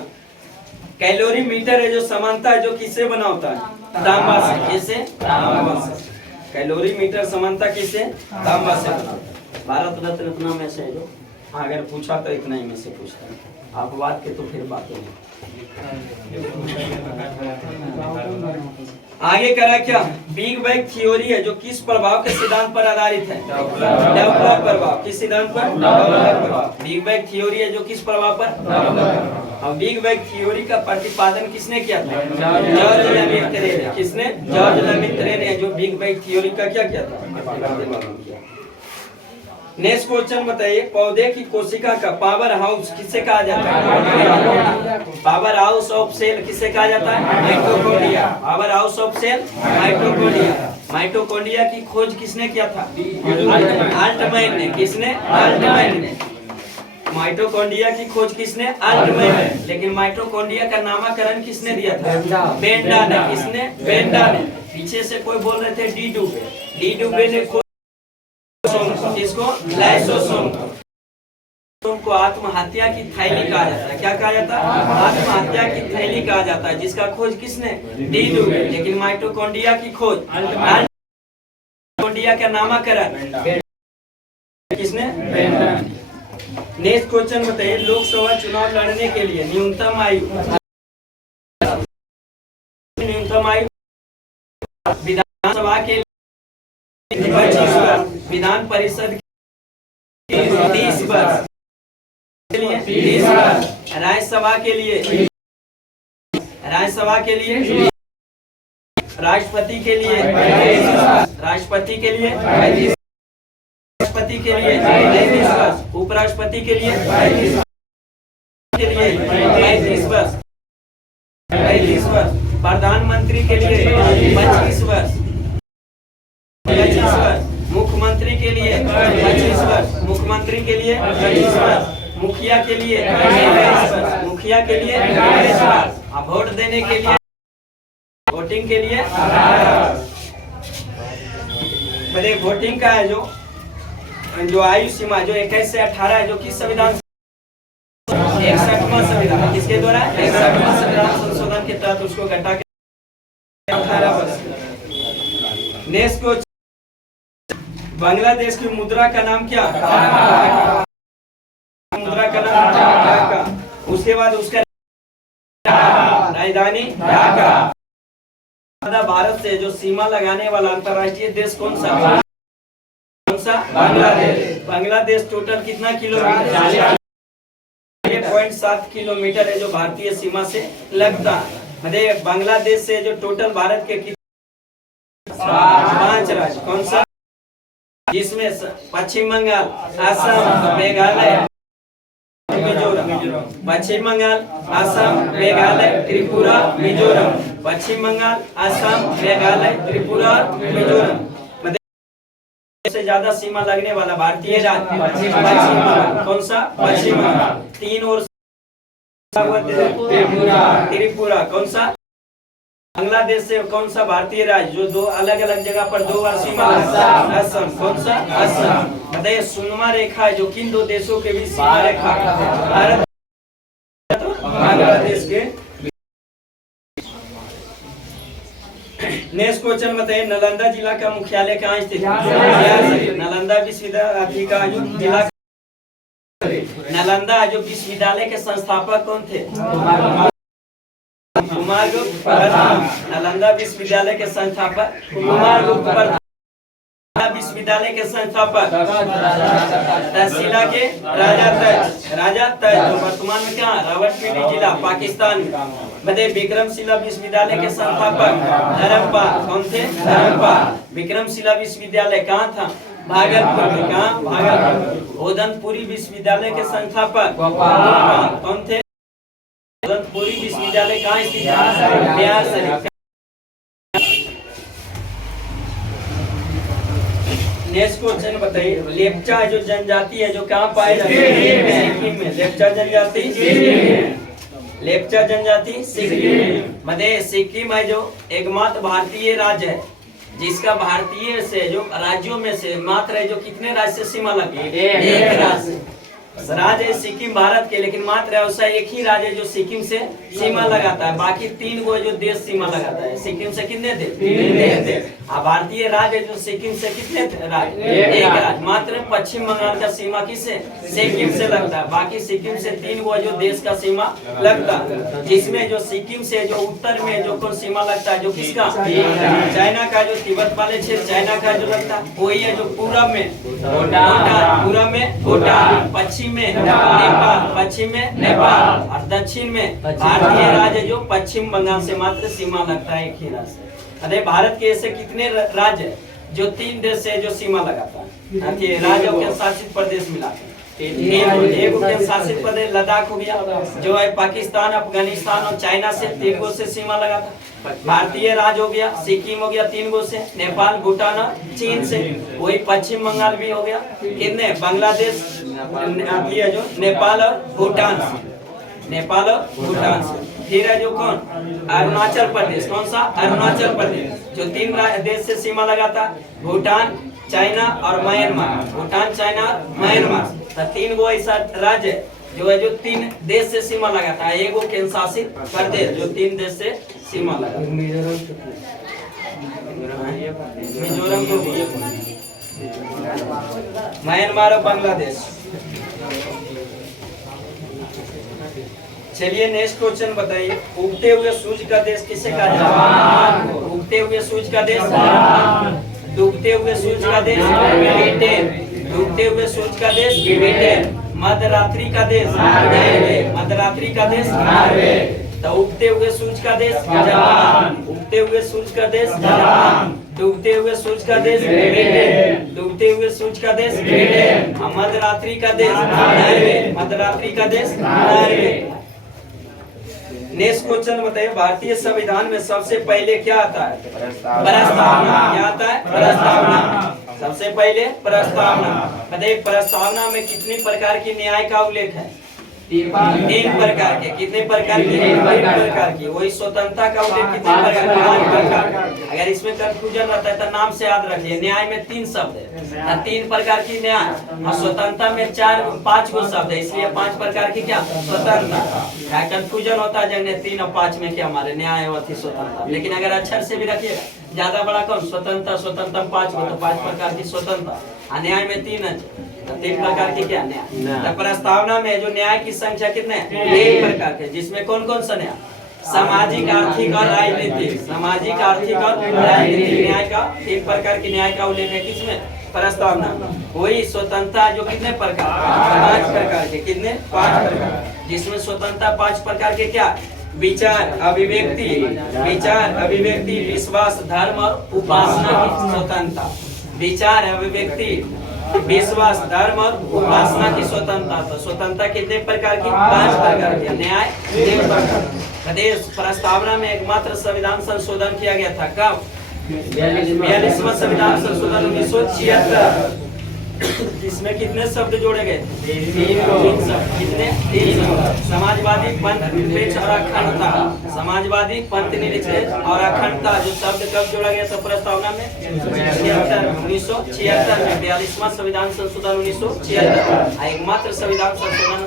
कैलोरी मीटर है जो समानता है जो किससे बना होता है? तांबा से। किससे? तांबा से। कैलोरी मीटर समानता किससे? तांबा से बना होता है। भारत रत्न इतना में से जो अगर पूछा तो इतना ही में से पूछता है। आप बात के तो फिर बात होगी। आगे करा क्या, बिग बैंग थ्योरी है जो किस प्रभाव के सिद्धांत पर आधारित है, डबलर प्रभाव। किस सिद्धांत पर, डबलर प्रभाव। बिग बैंग थ्योरी है जो किस प्रभाव पर, और बिग बैंग थ्योरी का प्रतिपादन किसने किया था, जॉर्ज लेमेत्रे ने। किसने, जॉर्ज लेमेत्रे ने जो बिग बैंग थ्योरी का क्या किया था। नेक्स्ट क्वेश्चन बताइए, पौधे की कोशिका का पावर हाउस किसे कहा जाता है, पावर हाउस ऑफ सेल किसे कहा जाता है, mitochondria. Power house of cell mitochondria. Mitochondria की खोज किसने किया था, अल्टमैन ने। किसने, अल्टमैन ने। माइटोकॉन्ड्रिया की खोज किसने, अल्टमैन ने। लेकिन माइटोकॉन्ड्रिया का नामकरण किसने दिया था, बेंडा ने। किसने, बेंडा ने। पीछे से कोई बोल रहे थे डी डुबे। डी डुबे ने इसको लाइसोसोम को आत्महत्या की थैली कहा जाता है। क्या कहा जाता है, आत्महत्या की थैली कहा जाता है, जिसका खोज किसने, डी डुबे। लेकिन माइटोकॉन्ड्रिया की खोज, माइटोकॉन्ड्रिया का नामकरण किसने, नेक्स्ट क्वेश्चन बताइए, लोकसभा चुनाव लड़ने के लिए न्यूनतम आयु, विधानसभा के 25 वर्ष, विधान परिषद 30 वर्ष के लिए 30 वर्ष, राज्यसभा के लिए, राज्यसभा के लिए, राष्ट्रपति के लिए, राष्ट्रपति के लिए, राष्ट्रपति के लिए 35 वर्ष, उपराष्ट्रपति के लिए 35 वर्ष, 35 वर्ष, प्रधानमंत्री के लिए 25 वर्ष, 25 वर्ष, मुख्यमंत्री के लिए 25 वर्ष, मुख्यमंत्री के लिए 25 वर्ष, मुखिया के लिए 25 वर्ष, मुखिया के लिए 25 वर्ष, अब वोट देने के लिए, वोटिंग के लिए, बड़े वोटिंग का है जो आयु सीमा जो 21 से 18 है, जो किस संविधान, 61वां संविधान, किसके द्वारा, 61वां संविधान संशोधन के तहत उसको घटा के 18 वर्ष। नेक्स्ट को, बांग्लादेश की मुद्रा का नाम क्या, मुद्रा का नाम ढाका। उसके बाद उसका राजधानी ढाका। भारत से जो सीमा लगाने वाला अंतरराष्ट्रीय देश कौन सा, कौन सा, बांग्लादेश। बांग्लादेश टोटल कितना किलोमीटर, 0.7 किलोमीटर है जो भारतीय सीमा से लगता है। बांग्लादेश से जो टोटल भारत के 5 राज्य, कौन सा, जिसमें पश्चिम बंगाल, असम, मेघालय, मिजोरम। पश्चिम बंगाल, असम, मेघालय, त्रिपुरा, मिजोरम। पश्चिम बंगाल, असम, मेघालय, त्रिपुरा, मिजोरम। से ज्यादा सीमा लगने वाला भारतीय राज्य पश्चिम बंगाल, कौन सा, पश्चिम बंगाल। 3 और त्रिपुरा, कौन सा, बांग्लादेश से कौन सा भारतीय राज्य जो 2 अलग अलग जगह पर 2 बार सीमा, असम, कौन सा, असम। बताइए सुनमा रेखा है जो किन 2 देशों के बीच सीमा रेखा, भारत बांग्लादेश के। नेक्स्ट क्वेश्चन बताइए, नालंदा जिला का मुख्यालय कहाँ स्थित है, नालंदा विश्वविद्यालय का जो जिला, नालंदा जो विश्वविद्यालय के संस्थापक कौन थे, कुमारगुप्त प्रथम। नालंदा विश्वविद्यालय के संस्थापक कुमारगुप्त प्रथम। विश्वविद्यालय के संस्थापक तहसीला के राजा तज जो वर्तमान में क्या, रावलपिंडी जिला, पाकिस्तान। बताइए विक्रमशिला विश्वविद्यालय के संस्थापक धर्मपाल, कौन थे, धर्मपाल। विक्रमशिला विश्वविद्यालय कहाँ था, भागलपुर में। कहाँ, भागलपुर। ओदनपुरी विश्वविद्यालय के संस्थापक कौन थे, ओदनपुरी विश्वविद्यालय कहाँ स्थित है, बिहार शरीफ। नेक्स्ट क्वेश्चन बताइए, लेप्चा जो जनजाति है जो कहाँ पाए जाते हैं, सिक्किम में। लेप्चा जनजाति, लेप्चा जनजाति सिक्किम में। सिक्किम है जो एकमात्र भारतीय राज्य है जिसका भारतीय से जो राज्यों में से मात्र है जो कितने राज्य से सीमा लगी, एक राज्य। राज्य है सिक्किम भारत के, लेकिन मात्र ऐसा एक ही राज्य जो सिक्किम से सीमा लगाता है, बाकी 3 गो जो देश सीमा लगाता है। सिक्किम से कितने देश? भारतीय राज्य जो सिक्किम से कितने राज्य? एक राज्य। मात्र पश्चिम बंगाल का सीमा किससे? सिक्किम से लगता है। बाकी सिक्किम से 3 गो जो देश का सीमा लगता है, जिसमें जो सिक्किम से जो उत्तर में जो कौन सीमा लगता है, जो किसका? चाइना का, जो तिब्बत वाले क्षेत्र चाइना का जो लगता है वही है। जो पूरब में भूटान, पूरब में भूटान, पश्चिम में नेपाल, पश्चिम में नेपाल और दक्षिण में भारतीय राज्य जो पश्चिम बंगाल से मात्र सीमा लगता है, एक ही राज्य। अरे भारत के ऐसे कितने राज्य है जो 3 देश से जो सीमा लगाता है? राज्यों के शासित प्रदेश मिलाते हैं। एक केंद्र शासित प्रदेश लद्दाख हो गया, जो है पाकिस्तान, अफगानिस्तान और चाइना से 3 गो से सीमा लगाता। भारतीय राज्य हो गया सिक्किम हो गया 3 गो से, नेपाल, भूटान और चीन से। वही पश्चिम बंगाल भी हो गया कितने? बांग्लादेश, ये जो नेपाल और भूटान से, नेपाल और भूटान से। फिर है जो कौन? अरुणाचल प्रदेश। कौन सा? अरुणाचल प्रदेश, जो 3 देश से सीमा लगाता, भूटान, चाइना और म्यांमार। भूटान, चाइना, म्यांमार, 3 गो ऐसा राज्य जो है जो 3 देश से सीमा लगाता है। एक केंद्र शासित प्रदेश जो 3 देश से सीमा लगाता है। मिजोरम को म्यांमार और बांग्लादेश। चलिए नेक्स्ट क्वेश्चन बताइए। उगते हुए सूरज का देश किसे कहा जाता है? उगते हुए सूरज का देश, डूबते हुए सूरज का देश ब्रिटेन, डूबते हुए सूरज का देश ब्रिटेन, मध्यरात्रि का देश नॉर्वे, मध्यरात्रि का देश नॉर्वे। तो उगते हुए सूरज का देश जापान, उगते हुए सूरज का देश जापान, डूबते हुए सूरज का देश ब्रिटेन, डूबते हुए सूरज का देश ब्रिटेन, मध्यरात्रि का देश नॉर्वे, मध्यरात्रि का देश नॉर्वे। नेक्स्ट क्वेश्चन बताइए। भारतीय संविधान में सबसे पहले क्या आता है? प्रस्तावना। क्या आता है? प्रस्तावना। सबसे पहले प्रस्तावना। बताइए प्रस्तावना में कितने प्रकार की न्याय का उल्लेख है? 3 प्रकार के। कितने प्रकार की? 3 प्रकार की। वही स्वतंत्रता का उल्लेख कितने प्रकार? अगर इसमें कंफ्यूजन रहता है तो नाम से याद रखिए। न्याय में 3 शब्द है, 3 प्रकार की न्याय, और स्वतंत्रता में 5 गो शब्द है, इसलिए 5 प्रकार की क्या? स्वतंत्रता। कंफ्यूजन होता है जब 3 और 5 में क्या हमारे न्याय और स्वतंत्रता। लेकिन अगर अक्षर से भी रखिएगा, ज्यादा बड़ा कौन? स्वतंत्रता। स्वतंत्रता 5 गो, तो 5 प्रकार की स्वतंत्रता। न्याय में 3 है, 3 प्रकार की क्या? न्याय। प्रस्तावना में जो न्याय की संख्या कितने? 1 प्रकार के, जिसमें कौन कौन सा न्याय? सामाजिक, आर्थिक और राजनीतिक। सामाजिक, आर्थिक और राजनीतिक न्याय का 3 प्रकार की न्याय का उल्लेख है। किसमें? प्रस्तावना। वही स्वतंत्रता जो कितने प्रकार? 5 प्रकार के। कितने? 5 प्रकार, जिसमें स्वतंत्रता 5 प्रकार के क्या? विचार, अभिव्यक्ति, विचार, अभिव्यक्ति, विश्वास, धर्म और उपासना की स्वतंत्रता। विचार, अभिव्यक्ति, विश्वास, धर्म और उपासना की स्वतंत्रता। तो स्वतंत्रता कितने प्रकार की? 5 प्रकार की। न्याय 3 प्रकार। प्रदेश प्रस्तावना में एकमात्र संविधान संशोधन किया गया था। कब? 42वां संविधान संशोधन 1976। इसमें कितने शब्द जोड़े गए? 3 शब्द। कितने? 3 शब्द। समाजवादी, पंथ निरपेक्ष और अखंडता। समाजवादी, पंथ निरपेक्ष और अखंडता जो शब्द कब जोड़ा गया था प्रस्तावना में? 1976 में। 42वां संविधान संशोधन 1976। एकमात्र संविधान संशोधन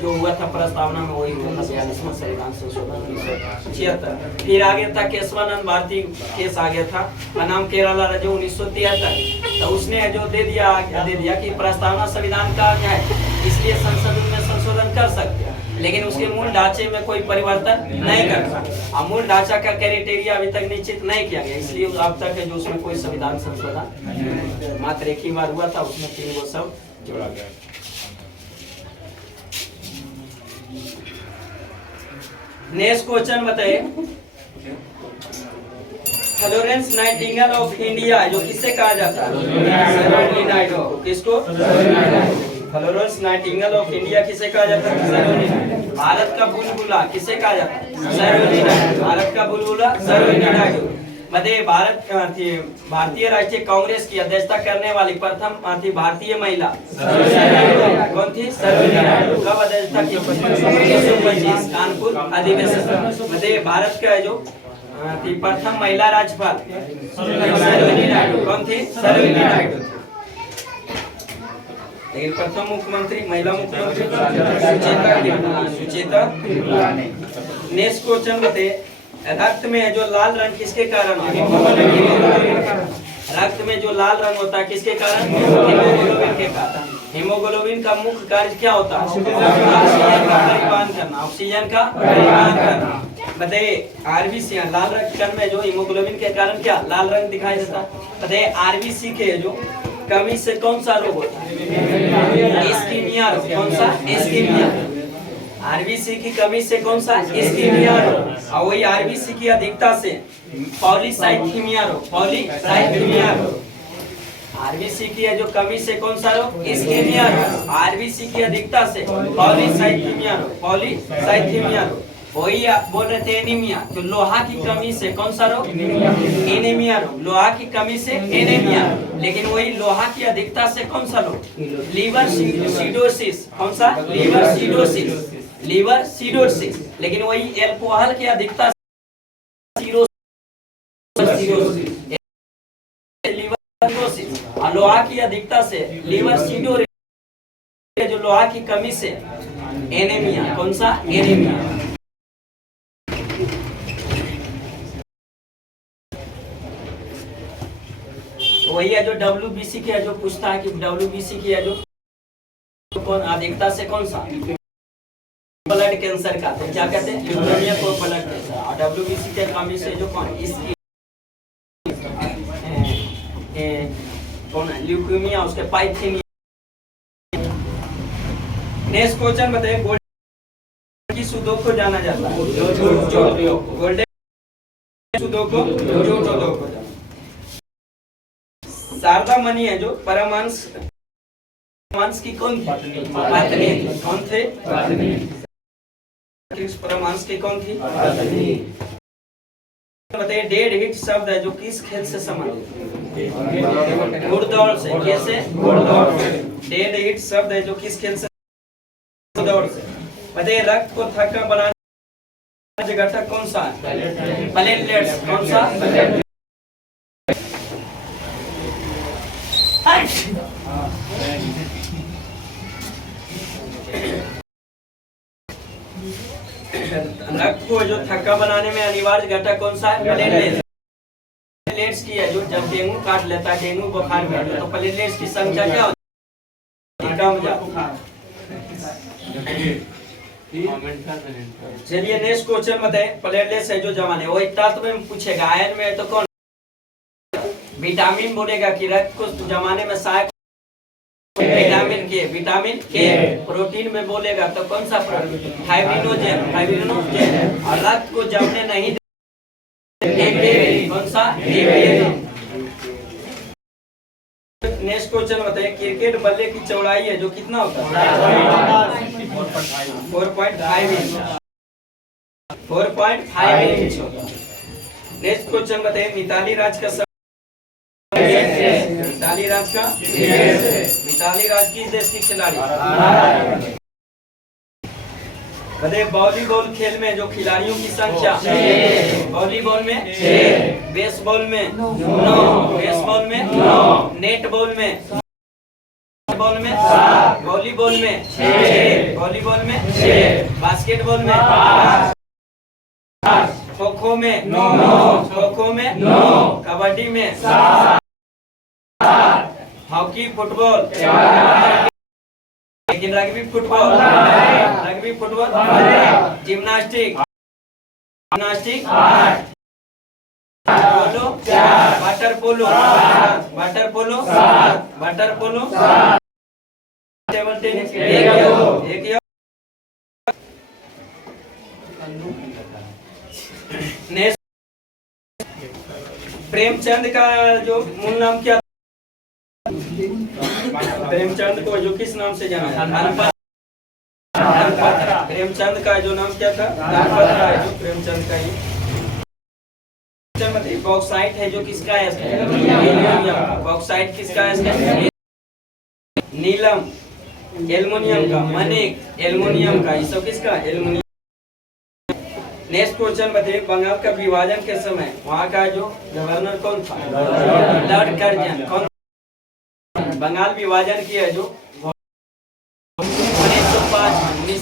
जो हुआ था प्रस्तावना में वही हुआ था 42वां संविधान संशोधन 1976। फिर आगे था केशवानंद भारती केस आ गया था, बनाम केरला राज्य 1973। तो उसने जो दे दिया कि प्रस्तावना संविधान का क्या है, इसलिए संसद में संशोधन कर सकते हैं, लेकिन उसके मूल ढांचे में कोई परिवर्तन नहीं कर सकता। मूल ढांचा का क्राइटेरिया अभी तक निश्चित नहीं किया गया, इसलिए अब तक जो उसमें कोई संविधान संशोधन मात्र एक ही बार हुआ था, उसमें 3 गो शब्द जोड़ा गया। नेक्स्ट क्वेश्चन बताइए। फ्लोरेंस नाइटिंगेल ऑफ इंडिया जो किससे कहा जाता है? सरोजिनी नायडू। किसको? फ्लोरेंस नाइटिंगेल ऑफ इंडिया किसे कहा जाता है? सरोजिनी नायडू। भारत का बुलबुला किसे कहा जाता है? सरोजिनी नायडू। भारत का बुलबुला सरोजिनी नायडू। भारतीय राष्ट्रीय कांग्रेस की अध्यक्षता करने वाली प्रथम भारतीय महिला कौन थी? सरोजिनी नायडू। कब अध्यक्षता की? 1925 कानपुर अधिवेशन। भारत का जो प्रथम महिला राज्यपाल सरोजिनी नायडू। कौन थी? सरोजिनी नायडू। लेकिन प्रथम मुख्यमंत्री महिला मुख्यमंत्री सुचेता नेक्स्ट क्वेश्चन बताइए, रक्त में जो लाल रंग किसके कारण रक्त में जो लाल रंग होता है किसके कारण? हीमोग्लोबिन के कारण। हीमोग्लोबिन का मुख्य कार्य क्या होता है? ऑक्सीजन का परिवहन करना, ऑक्सीजन का परिवहन करना। बताइए आरबीसी लाल रक्त कण में जो हीमोग्लोबिन के कारण क्या लाल रंग दिखाई देता है? बताइए आरबीसी के जो कमी से कौन सा रोग होता है? इस्कीमिया रोग। कौन सा? इस्कीमिया। आरबीसी की कमी से कौन सा? इस्कीमिया रोग। और वही आरबीसी की अधिकता से पॉलीसाइथीमिया रोग। पॉलीसाइथीमिया रोग। आरबीसी की जो कमी से कौन सा रोग? इस्कीमिया रोग। आरबीसी की अधिकता से पॉलीसाइथीमिया रोग। पॉलीसाइथीमिया रोग। वही बोल रहे थे एनीमिया, जो लोहा की कमी से कौन सा रोग? एनीमिया रोग। लोहा की कमी से एनीमिया। लेकिन वही लोहा की अधिकता से कौन सा रोग? लीवर सिडोसिस। कौन सा? लीवर सिडोसिस। लीवर सिडोसिस। लेकिन वही एल्कोहल की अधिकता लोहा की अधिकता से लीवर सिडोसिस। जो लोहा की कमी से एनीमिया। कौन सा? एनीमिया। वही है जो डब्ल्यूबीसी की है जो पूछता है कि डब्ल्यूबीसी की है जो कौन अधिकता से कौन सा? ब्लड कैंसर का। तो क्या कहते हैं? ल्यूकेमिया को ब्लड कैंसर। और डब्ल्यूबीसी के कमी से जो कौन? इसकी कौन है? ल्यूकेमिया, उसके पाइथेमिया। नेक्स्ट क्वेश्चन बताइए, गोल्डन की सुडोकु जाना जाता है। गोल्डन सुडोकु जो शारदा मणि है जो परमांश की कौन थी? पत्नी। कौन थे? परमांश की कौन थी? बताइए डेड हिट शब्द है जो किस खेल से संबंधित? घुड़दौड़ से। कैसे? घुड़दौड़। डेड हिट शब्द है जो किस खेल से? घुड़दौड़ से। बताइए रक्त को थक्का बनाने घटक कौन सा? प्लेटलेट्स। कौन सा? रक्त को जो थक्का बनाने में अनिवार्य घटक कौन सा है? प्लेटलेट्स। प्लेटलेट्स की है जो जब डेंगू काट लेता है, डेंगू बुखार में, तो प्लेटलेट्स की संख्या क्या होती है? कम जाती है। चलिए नेक्स्ट क्वेश्चन बताएं, प्लेटलेट्स है जो जमाने वही तत्व में पूछेगा। आयरन में है तो कौन? विटामिन बोलेगा कि रक्त को जमाने में सहायक विटामिन के। विटामिन के। प्रोटीन में बोलेगा तो कौन सा प्रोटीन? फाइब्रिनोजेन। फाइब्रिनोजेन। और रक्त को जमने नहीं देते कौन सा? नेक्स्ट क्वेश्चन बताइए, क्रिकेट बल्ले की चौड़ाई है जो कितना होता है? 4.5 इंच। 4.5 इंच होता है। नेक्स्ट क्वेश्चन बताइए, मिताली राज का मिताली राज का मिताली राज किस देश की खिलाड़ी? बताइए वॉलीबॉल खेल में जो खिलाड़ियों की संख्या? वॉलीबॉल में 6, बेसबॉल में 9, बेसबॉल में 9, नेटबॉल में बॉल में 7, वॉलीबॉल में 6, वॉलीबॉल में 6, बास्केटबॉल में 5, खो खो में 9, खो खो में 9, कबड्डी में 7, हॉकी फुटबॉल, लेकिन rugby football, rugby football, gymnastic, gymnastic, polo, water polo, water polo, water polo, table tennis, एक प्रेमचंद का जो मूल नाम क्या? प्रेमचंद को जो किस नाम से जाना है? प्रेमचंद का जो नाम क्या था? जो प्रेमचंद का ही बॉक्साइट है जो किसका है? बॉक्साइट किसका है? नीलम एल्युमिनियम का, मनिक एल्युमिनियम का, ये सब किसका? एल्युमिनियम। नेक्स्ट क्वेश्चन बताइए, बंगाल का विभाजन के समय वहाँ का जो गवर्नर कौन था? Lord Curzon. कौन? बंगाल विभाजन किया जो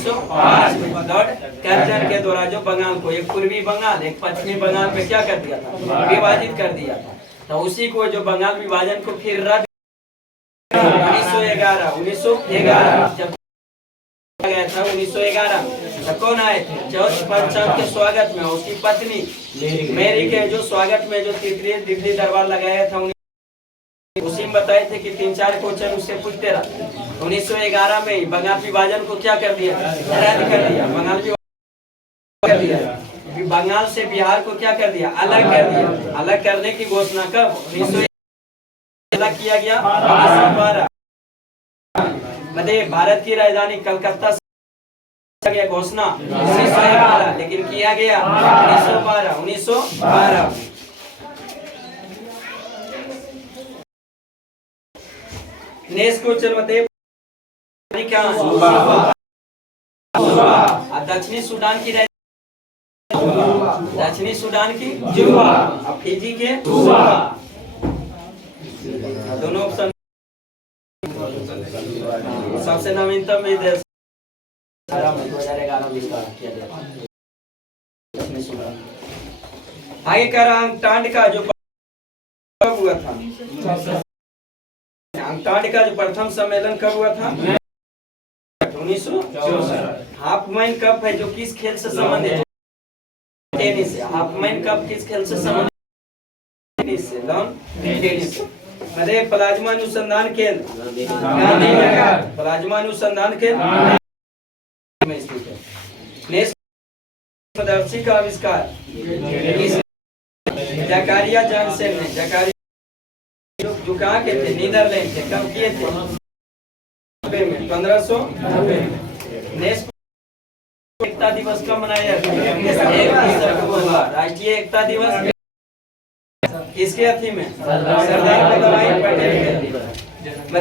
1905 में लॉर्ड कर्जन के द्वारा जो बंगाल को एक पूर्वी बंगाल एक पश्चिमी बंगाल में क्या कर दिया था, विभाजित कर दिया था। तो उसी को जो बंगाल विभाजन को फिर रद्द 1911 जब गया था 1911 तो कौन आए थे, जॉर्ज पंचम के स्वागत में उसकी पत्नी मैरी के जो स्वागत में जो दिल्ली दरबार लगाया था, उसी में बताए थे कि 3-4 क्वेश्चन उससे पूछते रहा। 1911 में बंगाल विभाजन को क्या कर दिया, रद्द कर दिया। बंगाल विभाजन कर दिया, बंगाल से बिहार को क्या कर दिया, अलग कर दिया। अलग करने की घोषणा कब 1911 अलग किया गया 1912। भारत की राजधानी कलकत्ता से गया घोषणा 1911, लेकिन किया गया 1912। नेक्स्ट क्वेश्चन बताइए, दक्षिणी सूडान की दक्षिणी सूडान की जुबा, फिजी के दोनों ऑप्शन। सबसे नवीनतम देश 2011 में स्टार्ट किया गया। आगे कह रहा अंटार्कटिका जो कब हुआ था, अंटार्कटिका जो प्रथम सम्मेलन कब हुआ था 1964। हाफ मैन कप है जो किस खेल से संबंधित है, टेनिस से। हाफ मैन कप किस खेल से संबंधित, टेनिस से, लॉन टेनिस। प्लाज्मा अनुसंधान केंद्र गांधीनगर, प्लाज्मा अनुसंधान केंद्र में स्थित है। नेक्स्ट का आविष्कार जकारिया जॉनसन ने, जकारिया जो कहाँ के थे, नीदरलैंड थे, कब किए थे 1590 में। नेक्स्ट एकता दिवस कब मनाया जाता है, राष्ट्रीय एकता दिवस किसके अथी में, सरदार वल्लभभाई पटेल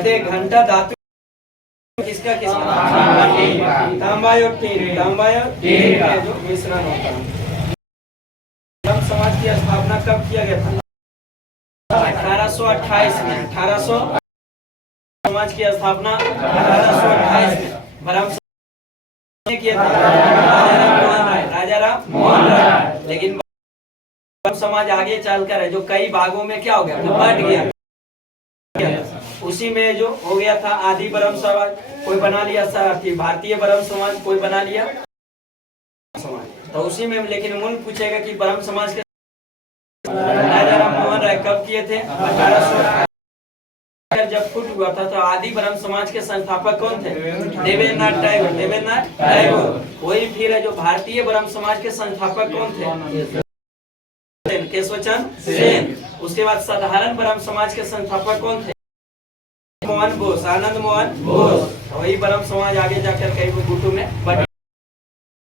के। घंटा धातु किसका तांबा और टीन का जो मिश्रण होता है। ब्रह्म समाज की स्थापना कब किया गया था 1828 में। 1800 समाज की स्थापना 1828 में ब्रह्म समाज ने किया था, राजा राम मोहन राय। लेकिन ब्रह्म समाज आगे चलकर है जो कई भागों में क्या हो गया, बट गया। उसी में जो हो गया था आदि ब्रह्म समाज कोई बना लिया, भारतीय ब्रह्म समाज कोई बना लिया समाज। तो उसी में लेकिन मूल पूछेगा कि ब्रह्म समाज के राजा राम मोहन राय कब किए थे 1800 जब फुट हुआ था। तो आदि ब्रह्म समाज के संस्थापक कौन थे, देवेंद्रनाथ टैगोर। देवेंद्रनाथ टैगोर। वही फिर है जो भारतीय ब्रह्म समाज के संस्थापक कौन थे, केशवचंद्र सेन। उसके बाद साधारण ब्रह्म समाज के संस्थापक कौन थे, मोहन बोस, आनंद मोहन बोस। वही ब्रह्म समाज आगे जाकर कई गुटों में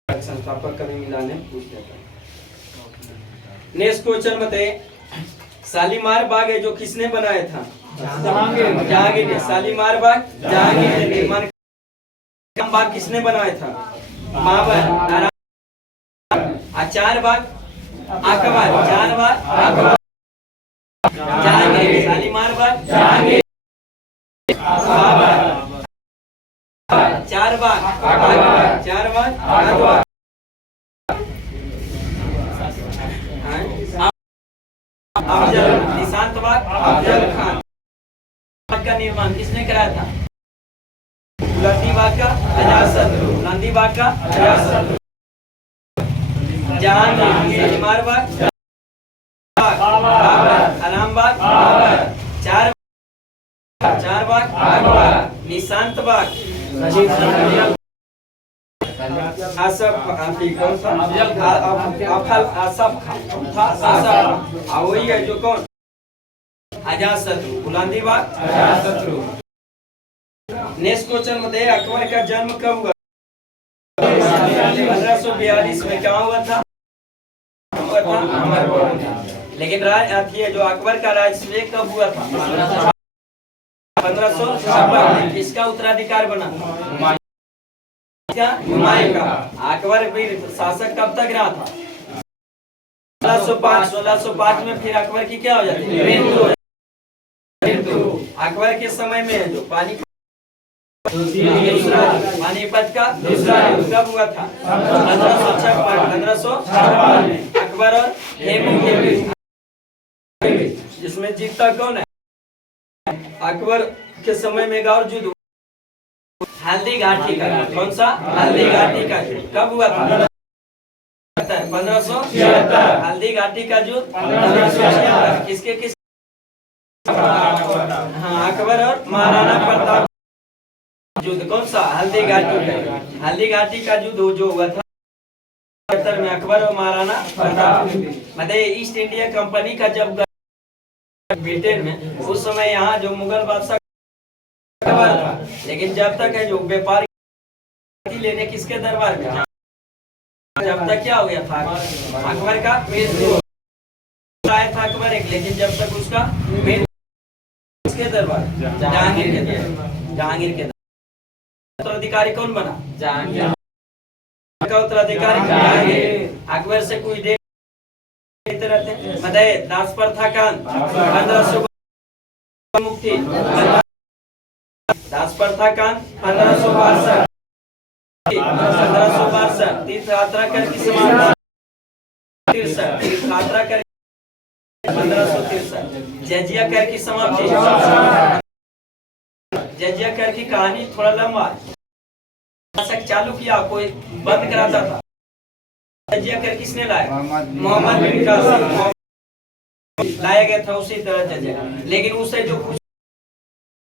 संस्थापक कभी मिलाने पूछ लेता है। नेक्स्ट क्वेश्चन बताइए, शालीमार बाग है जो किसने बनाया था, जहांगीर ने। शालीमार बाग जहांगीर ने निर्माण। बाग किसने बनाया था, बाबर। चार बाग अकबर, 4 बाग अकबर जहांगीर। शालीमार बाग जहांगीर, बाबर। 4 बाग अकबर, 4 बाग अकबर। अफजल, निशांत बाग अफजल खान। का निर्माण किसने कराया था, बुलंदी बाग का अजातशत्रु, बुलंदी बाग का अजातशत्रु। जहांगीर, शालीमार बाग बाबर, आराम बाग बाबर, 4 बाग अकबर, निशांत बाग आसफ कौन सा, वही है जो कौन अजातशत्रु, बुलंदी बाग अजातशत्रु। नेक्स्ट क्वेश्चन बताइए, अकबर का जन्म कब हुआ 1542 में। क्या हुआ था, लेकिन जो अकबर का राज्य कब हुआ था 1556 में। किसका उत्तराधिकार बना, हुमायूं का। अकबर वीर शासक कब तक रहा था 1605 में। फिर अकबर की क्या हो जाती है, मृत्यु। अकबर के समय में जो पानी दूसरा पानीपत का दूसरा युद्ध कब हुआ था? 1556 में अकबर और हेमू के बीच, जिसमें जीतता कौन है? अकबर के समय में और युद्ध हल्दी घाटी का। कौन सा? हल्दी घाटी का कब हुआ था? 1576। हल्दी घाटी का युद्ध 1576 किसके किस? हाँ, अकबर और महाराणा प्रताप युद्ध। कौन सा? हल्दी घाटी का। हल्दी घाटी का युद्ध जो हुआ था में अकबर और महाराणा प्रताप, मतलब ईस्ट इंडिया कंपनी का जब ब्रिटेन में, उस समय यहाँ जो मुगल बादशाह था, लेकिन जब तक है जो व्यापार किसके दरबार में, जब तक क्या हो गया था अकबर का मृत्यु आया था अकबर एक, लेकिन जब तक उसका किसके दरबार? जहांगीर के दरबार। जहांगीर के उत्तराधिकारी कौन बना? जहांगीर का उत्तराधिकारी जहांगीर। अकबर से कोई डेट रहते बताइए। दास प्रथा कांड 1500 मुक्ति, दास प्रथा कांड 1562, 1562 तीर्थ यात्रा कर की समाप्ति, तीर्थ यात्रा कर 1563 जजिया कर की समाप्ति। जजिया कर की कहानी थोड़ा लंबा चालू किया, कोई बंद कराता था। जजिया कर किसने लाया? मोहम्मद बिन कासिम लाया गया था उसी तरह जजिया, लेकिन उसे जो कुछ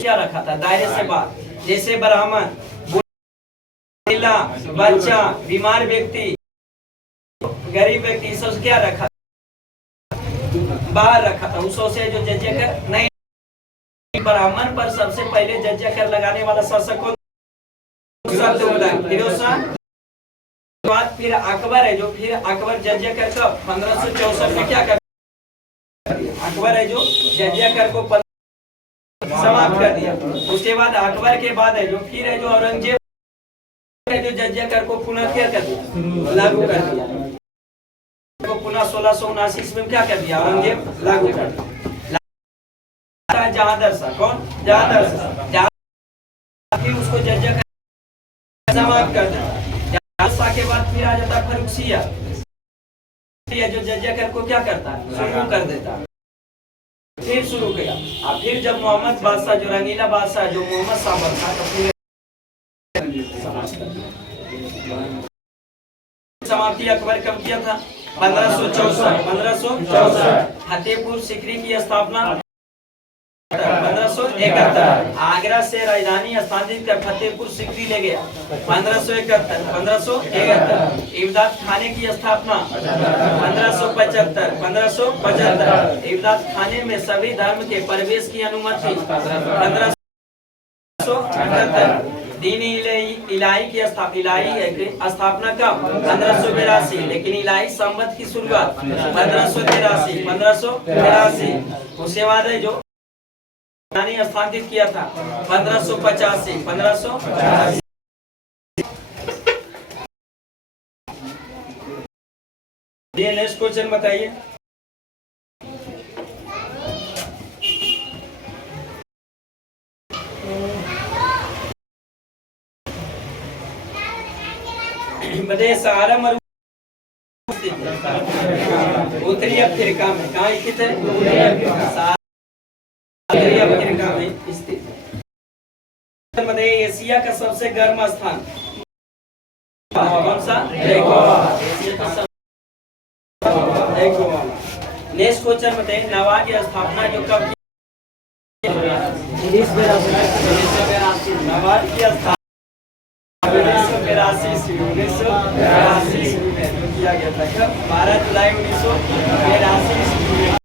क्या रखा था दायरे से बाहर, जैसे ब्राह्मण, बच्चा, बीमार व्यक्ति, गरीब व्यक्ति, सब क्या रखा? बाहर रखा था। उसो से जो जजिया कर नहीं, ब्राह्मण पर सबसे पहले जजिया कर लगाने वाला शासक कौन? फिर अकबर है जो, फिर अकबर जजिया कर कब 1564 में क्या कर, अकबर है जो जजिया कर को समाप्त कर दिया। उसके बाद अकबर के बाद है जो, फिर है जो औरंगजेब है जो जजिया कर को पुनः क्या कर दिया? लागू कर दिया। को पुनः 1679 में क्या कर दिया? औरंगजेब लागू कर दिया। जहांदर शाह, कौन? जहांदर शाह, फिर उसको जजिया कर समाप्त कर दिया। जहांदर शाह के बाद फिर आ जाता फर्रुखसिया, जो जजिया कर को क्या करता है? शुरू कर देता। फिर शुरू किया, और फिर जब मोहम्मद बादशाह जो रंगीला बादशाह जो मोहम्मद साबर था, तो फिर समाप्ति अकबर कब किया था? 1564। फतेहपुर सीकरी की स्थापना 1571। आगरा से राजधानी स्थानांतरित कर फतेहपुर सीकरी ले गया 1571। इमदाद खाने की स्थापना 1575। इमदाद खाने में सभी धर्म के प्रवेश की अनुमति 1578। दीनी इलाही की स्थापना कब? 1582, लेकिन इलाही संबंध की शुरुआत 1583। उसके बाद है जो स्थापित किया था 1585। नेक्स्ट क्वेश्चन बताइए। बताइए सहारा उत्तरी अफ्रीका में कहाँ स्थित है? उत्तरी अफ्रीका में स्थित। बताइए एशिया का सबसे गर्म स्थान कौन सा? नेक्स्ट क्वेश्चन बताइए नवाज की स्थापना जो कब? 1982। नवाज की स्थापना 1982 में किया गया था। कब? 12 जुलाई 1982।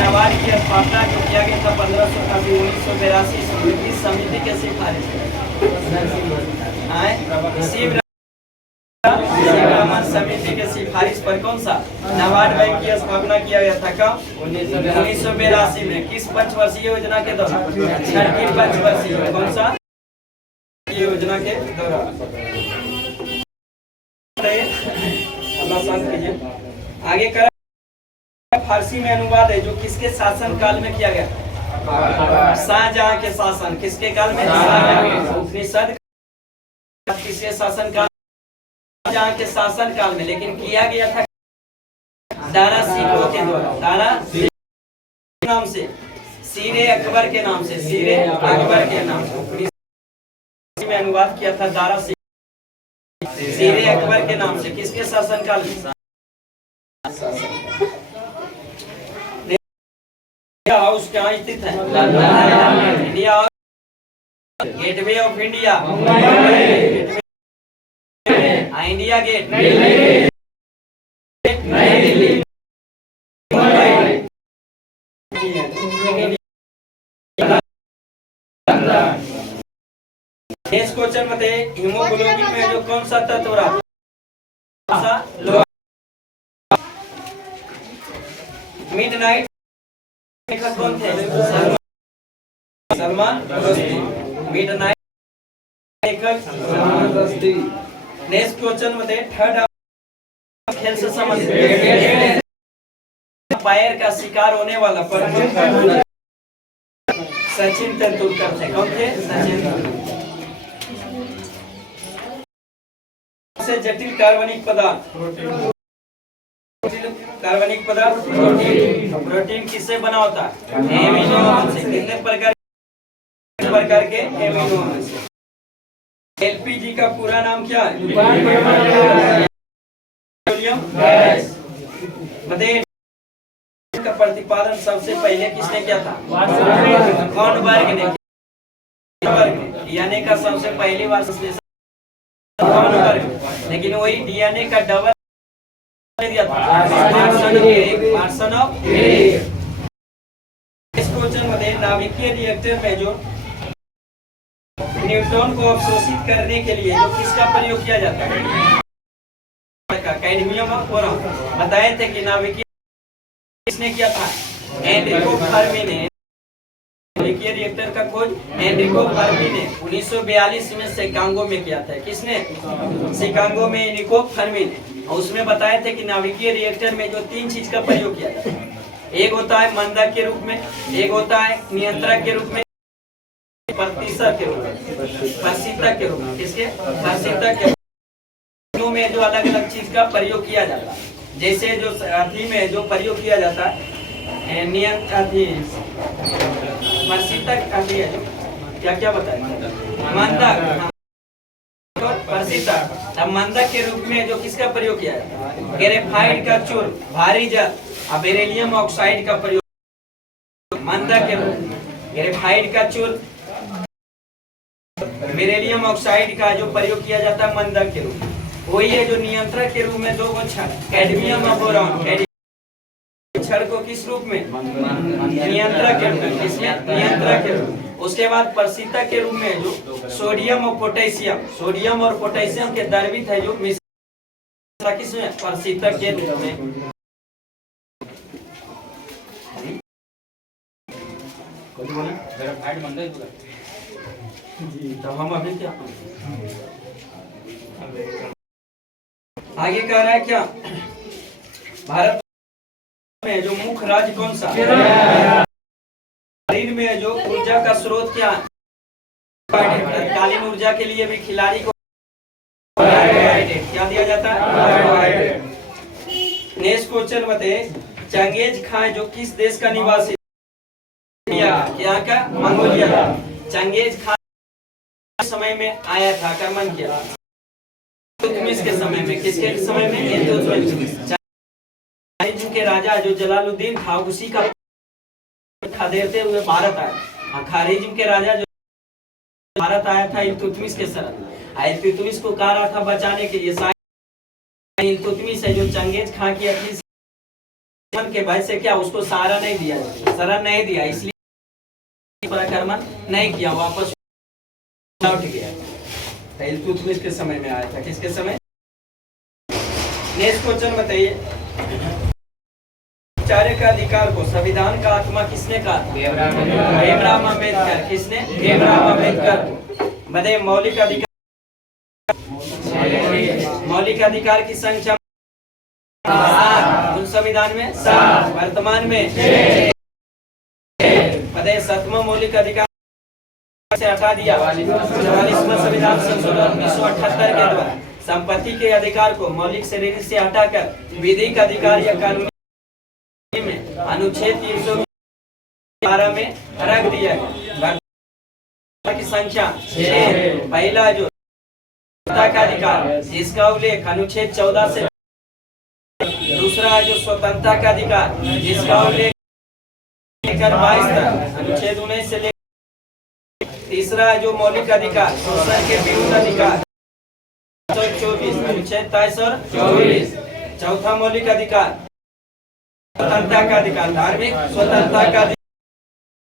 नवाज की स्थापना जो किया गया था 1982 की समिति के सिफारिश समिति के सिफारिश पर कौन सा नबार्ड बैंक की स्थापना किया गया था? कब? 1982 में। किस पंचवर्षीय योजना के दौरान? छठी पंचवर्षीय। कौन सा योजना के दौरान? आगे कर फारसी में अनुवाद है जो किसके शासन काल में किया गया? शाहजहां के शासन, किसके काल में? उपनिषद किसके शासन काल? शाहजहां के शासन काल में, लेकिन किया गया था दारा सिकोह के द्वारा। दारा नाम से, सीरे अकबर के नाम से, सीरे अकबर के नाम से में अनुवाद किया था दारा सीरे अकबर के नाम से। किसके शासन काल में? हाउस कहाँ स्थित है? India gateway of India, India gate next question बताइए, हीमोग्लोबिन में जो कौन सा तत्व रहता है? मिडनाइट कौन थे? Salman Rushdie. Midnight next question बताइए, थर्ड खेल से संबंधित फायर का शिकार होने वाला प्रमुख सचिन तेंदुलकर थे। कौन थे? सचिन तेंदुलकर। सबसे जटिल कार्बनिक पदार्थ, कार्बनिक पदार्थ प्रोटीन। प्रोटीन किससे बना होता है? एमिनो एसिड से। कितने प्रकार के एमिनो एसिड? एलपीजी का पूरा नाम क्या है? Petroleum gas. बताइए का प्रतिपादन सबसे पहले किसने किया था? कॉर्नबर्ग ने। डीएनए का सबसे पहली बार कॉर्नबर्ग, लेकिन वही डीएनए का डबल दिया था मार्सन ऑफ क्रिक। इस क्वेश्चन में नाभिकीय रिएक्टर में जो न्यूट्रॉन को अवशोषित करने के लिए जो किसका प्रयोग किया जाता है? Cadmium of boron. बताए थे कि नाभिकीय किसने किया था? एनरिको फर्मी ने। नाभिकीय रिएक्टर का खोज एनरिको फर्मी ने 1942 में शिकागो में किया था। किसने? शिकागो में एनरिको फर्मी ने। और उसमें बताए थे कि नाभिकीय रिएक्टर में जो 3 चीज का प्रयोग किया जाता है, एक होता है मंदक के रूप में, एक होता है नियंत्रक के रूप में, प्रतिशत के रूप में, प्रशीतक के रूप में। किसके? प्रशीतक के में जो अलग अलग चीज का प्रयोग किया जाता है। जैसे जो अथी में जो प्रयोग किया जाता है प्रशीतक अथी है जो क्या क्या बताए? मंदक, प्रशीतक। अब मंदक के रूप में जो किसका प्रयोग किया जाता है? ग्रेफाइट का चूर्ण, भारी जल और बेरिलियम ऑक्साइड का प्रयोग मंदक के रूप में। ग्रेफाइट का चूर्ण, बेरिलियम ऑक्साइड का जो प्रयोग किया जाता है मंदक के रूप में। वही है जो नियंत्रक के रूप में 2 क्षण कैडमियम और बोरॉन। क्षण को किस रूप में? नियंत्रक के रूप में। किसमें? नियंत्रक के रूप में। उसके बाद प्रशीतक के रूप में जो सोडियम और पोटेशियम, सोडियम और पोटेशियम के द्रवित है जो मिश्रण किसमें? प्रशीतक के रूप में। तब हम अभी क्या आगे कह रहा है क्या? भारत में जो मुख्य राज्य कौन सा? शरीर में जो ऊर्जा का स्रोत क्या? तत्कालीन ऊर्जा के लिए भी खिलाड़ी को क्या दिया जाता है? नेक्स्ट क्वेश्चन बताइए, चंगेज खान जो किस देश का निवासी? यहाँ का मंगोलिया। चंगेज खान समय में आया था, आक्रमण किया इल्तुतमिश के समय में। किसके समय में? इल्तुतमिश के राजा जो जलालुद्दीन था उसी का खदेड़ते हुए भारत आया। खारिज के राजा जो भारत आया था इल्तुतमिश के शरण। इल्तुतमिश को कहा रहा था बचाने के लिए। इल्तुतमिश है जो चंगेज खान की अपनी के भय से क्या उसको सहारा नहीं दिया, शरण नहीं दिया, इसलिए आक्रमण नहीं किया, वापस लौट गया। इल्तुतमिश के समय में आया था। किसके समय? नेक्स्ट क्वेश्चन बताइए, विचार का अधिकार को संविधान का आत्मा किसने कहा? भीमराव अम्बेडकर। किसने? भीमराव अम्बेडकर। बताइए मौलिक अधिकार, मौलिक अधिकार की संख्या संविधान में 7, वर्तमान में अतः 7वां मौलिक अधिकार से हटा दिया 44वां संविधान संशोधन 1978 के द्वारा संपत्ति के अधिकार को मौलिक श्रेणी से हटाकर विधिक अधिकार या कानूनी में अनुच्छेद 312 में रख दिया गया। की संख्या 6 पहला जो का अधिकार जिसका उल्लेख अनुच्छेद 14 से, दूसरा जो स्वतंत्रता का अधिकार जिसका उल्लेख 22 तक अनुच्छेद 19 से लेकर, तीसरा जो मौलिक अधिकार शोषण के विरुद्ध अधिकार 24 अनुच्छेद 23 और 24, चौथा मौलिक अधिकार स्वतंत्रता का अधिकार धार्मिक स्वतंत्रता का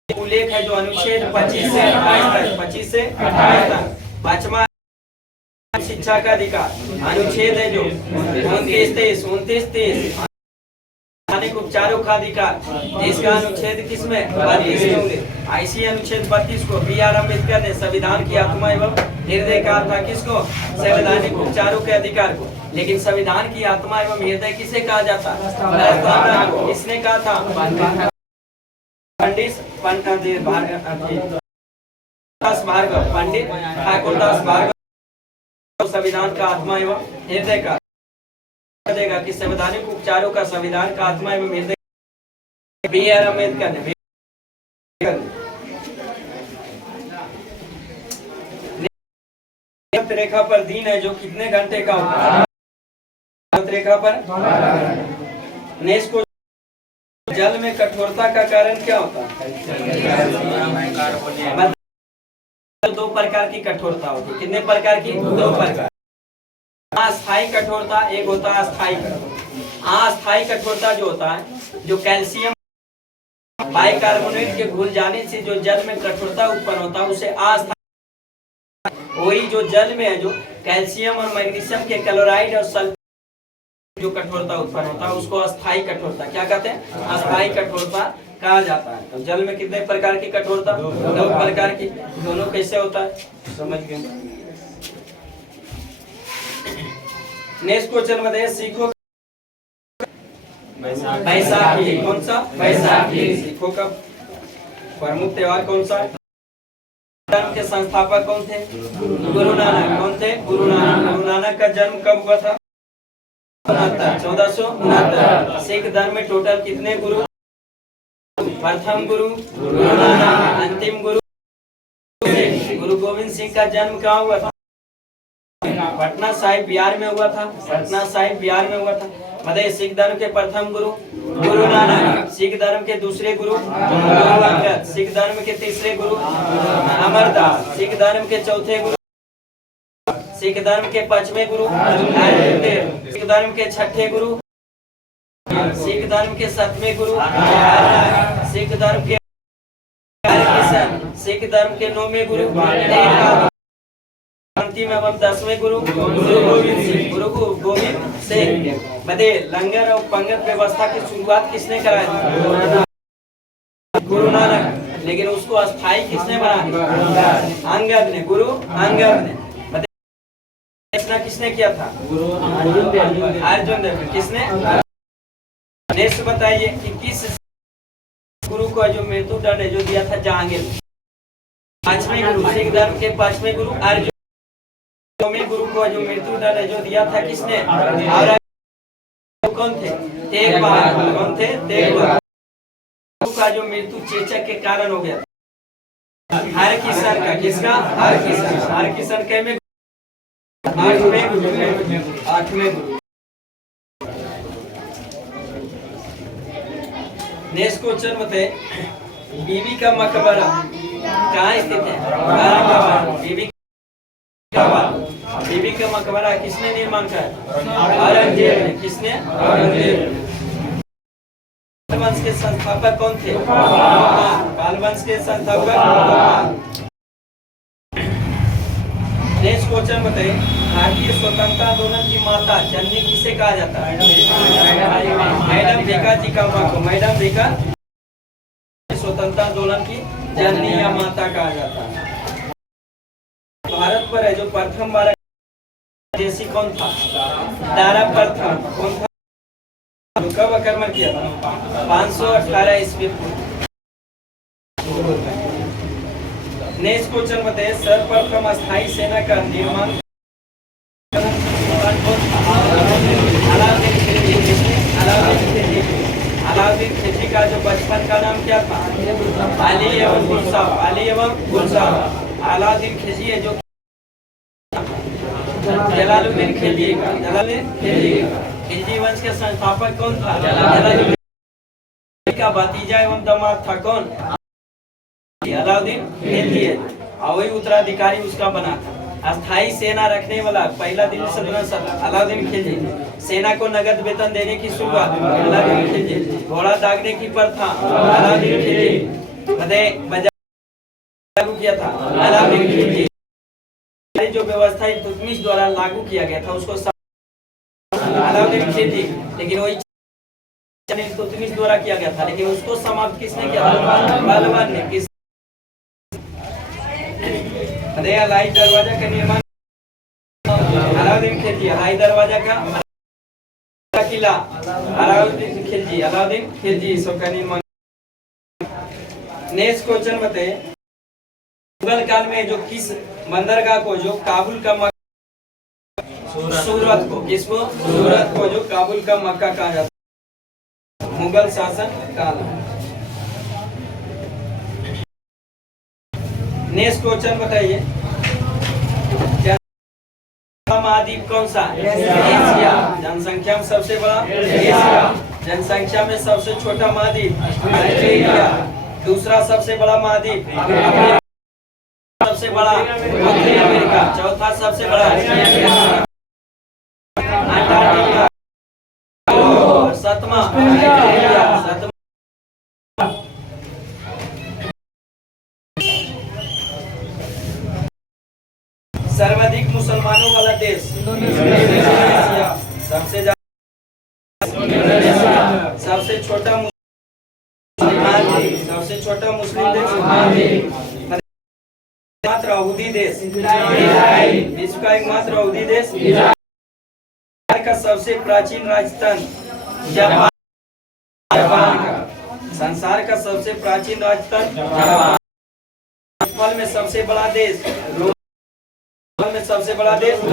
उल्लेख है जो अनुच्छेद 25 से 28 तक, पांचवा शिक्षा का अधिकार अनुच्छेद है जो 29, 30 अनेक उपचारों का अधिकार जिसका अनुच्छेद किसमें 32 में उल्लेख। ऐसी अनुच्छेद 32 को बी.आर. अम्बेडकर ने संविधान की आत्मा एवं हृदय कहा था। किसको? संवैधानिक उपचारों के अधिकार को। लेकिन संविधान की आत्मा एवं हृदय किसे कहा जाता? किसने कहा था? पंडित ठाकुरदास भार्गव संविधान का आत्मा एवं हृदय का देगा कि संवैधानिक उपचारों का संविधान का आत्मा एवं हृदय बी.आर. अम्बेडकर ने रेखा पर दिन है जो कितने घंटे का होता है? रेखा पर नेस को जल में कठोरता का कारण क्या होता है? दो प्रकार की कठोरता होती है। कितने प्रकार की? दो प्रकार। अस्थायी कठोरता एक होता है अस्थायी कठोरता। अस्थायी कठोरता जो होता है जो कैल्शियम बाइकार्बोनेट के घुल जाने से जो जल में कठोरता उत्पन्न होता है उसे अस्थायी। वही जो जल में है जो कैल्शियम और मैग्नीशियम के क्लोराइड और सल्फर जो कठोरता उत्पन्न होता है उसको अस्थायी कठोरता क्या कहते हैं? अस्थायी कठोरता कहा जाता है। तो जल में कितने प्रकार की कठोरता? दो प्रकार की। दोनों कैसे होता है समझ गए? नेक्स्ट क्वेश्चन मध्ये सीखो बैसाखी। कौन सा? बैसाखी। सीखो का प्रमुख त्योहार कौन सा? धर्म के संस्थापक कौन थे? गुरु नानक। कौन थे? गुरु नानक। गुरु नानक का जन्म कब हुआ था? 1469। सिख धर्म में टोटल कितने गुरु? प्रथम गुरु गुरु नानक, अंतिम गुरु गुरु गोविंद सिंह का जन्म कहाँ हुआ था? पटना साहिब बिहार में हुआ था। पटना साहिब बिहार में हुआ था। मतलब सिख धर्म के प्रथम गुरु गुरु नानक, सिख धर्म के दूसरे गुरु गुरु अंगद, सिख धर्म के तीसरे गुरु अमरदास, सिख धर्म के चौथे गुरु, सिख धर्म के पांचवें गुरु सिख धर्म के छठे गुरु, सिख धर्म के सातवें गुरु, सिख धर्म के सिख धर्म के नौवें गुरु, अंतिम एवं 10वें गुरु गुरु गोविंद सिंह। गुरु गोविंद सिंह। बदे लंगर और पंगत व्यवस्था की शुरुआत किसने कराई थी? गुरु नानक। लेकिन उसको अस्थायी किसने बनाया? अंगद ने। गुरु अंगद ने। बदे किसने किया था? अर्जुन देव। किसने? नेक्स्ट बताइए कि किस गुरु को जो मृत्यु दंड जो दिया था जहांगीर? पांचवें गुरु सिख धर्म के पांचवें गुरु अर्जुन। गुरु को जो मृत्यु दंड जो दिया था किसने? और कौन थे? तेग बहादुर। कौन थे? तेग बहादुर का जो मृत्यु चेचक के कारण हो गया। हर किशन का। किसका? हर किशन। हर किशन के में आठवें गुरु। नेक्स्ट क्वेश्चन बताए बीबी का मकबरा कहाँ स्थित है? बीबी का मकबरा किसने निर्माण किया? औरंगजेब ने। किसने? औरंगजेब। पाल वंश के संस्थापक कौन थे? पाल वंश के संस्थापक। नेक्स्ट क्वेश्चन बताइए भारतीय स्वतंत्रता आंदोलन की माता जननी किसे कहा जाता है? मैडम भीखा जी का माँ को मैडम भीखा स्वतंत्रता आंदोलन की जननी या माता कहा जाता है। भारत पर है जो प्रथम भारत देशी कौन था? दारा प्रथम। कौन था? कब आक्रमण किया था? 518 ईस्वी पूर्व। नेक्स्ट क्वेश्चन बताइए, सर्वप्रथम स्थायी सेना का निर्माण अलाउद्दीन खिलजी का जो बचपन का नाम क्या था? अली एवं गुलसाब, अली एवं गुलसाब। अलाउद्दीन खिलजी है जो जलालुद्दीन खिलजी का, जलालुद्दीन खिलजी का। खिलजी वंश के संस्थापक कौन था? जलालुद्दीन का भतीजा एवं दामाद था कौन? अलाउद्दीन खिलजी है, और वही उत्तराधिकारी उसका बना था। अस्थाई सेना रखने वाला पहला दिल्ली सल्तनत अलाउद्दीन खिलजी। सेना को नगद वेतन देने की शुरुआत अलाउद्दीन खिलजी। घोड़ा दागने की प्रथा अलाउद्दीन खिलजी। लागू किया था अलाउद्दीन खिलजी। जो व्यवस्था इल्तुतमिश द्वारा लागू किया गया था उसको अलाउद्दीन खिलजी, लेकिन वही इल्तुतमिश द्वारा किया गया था, लेकिन उसको समाप्त किसने किया? बलवान ने। किस हवाई दरवाजा का निर्माण अलाउद्दीन खिलजी। हवाई दरवाजा का किला अलाउद्दीन खिलजी, अलाउद्दीन खिलजी सबका निर्माण। नेक्स्ट क्वेश्चन बताइए, मुगल काल में जो किस बंदरगाह को जो काबुल का सूरत को, किसको? सूरत को जो काबुल का मक्का कहा जाता है मुगल शासन काल में। नेक्स्ट क्वेश्चन बताइए, महाद्वीप कौन सा? एशिया। जनसंख्या में सबसे बड़ा एशिया। जनसंख्या में सबसे छोटा महाद्वीप ऑस्ट्रेलिया। दूसरा सबसे बड़ा महाद्वीप सबसे बड़ा उत्तरी अमेरिका। चौथा सबसे बड़ा अंटार्कटिका। सातवां सर्वाधिक मुसलमानों वाला देश इंडोनेशिया। सबसे ज्यादा सबसे छोटा मुस्लिम देश मात्र यहूदी देश विश्व का एकमात्र यहूदी देश का सबसे प्राचीन राजतंत्र जापान का। संसार का सबसे प्राचीन राजतंत्र जापान में सबसे बड़ा देश में सबसे बड़ा देश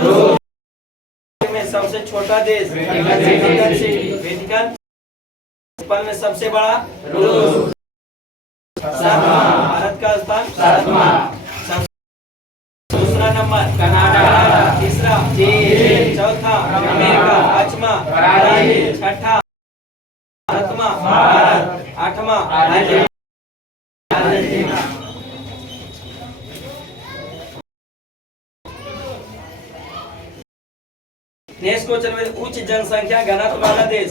में सबसे छोटा देश वेटिकन में सबसे बड़ा रूस। भारत का स्थान दूसरा नंबर कनाडा। तीसरा चीन। चौथा अमेरिका। पांचवा छठा सातवां भारत। आठवां अर्जेंटीना। नेक्स्ट क्वेश्चन में उच्च जनसंख्या घनत्व वाला देश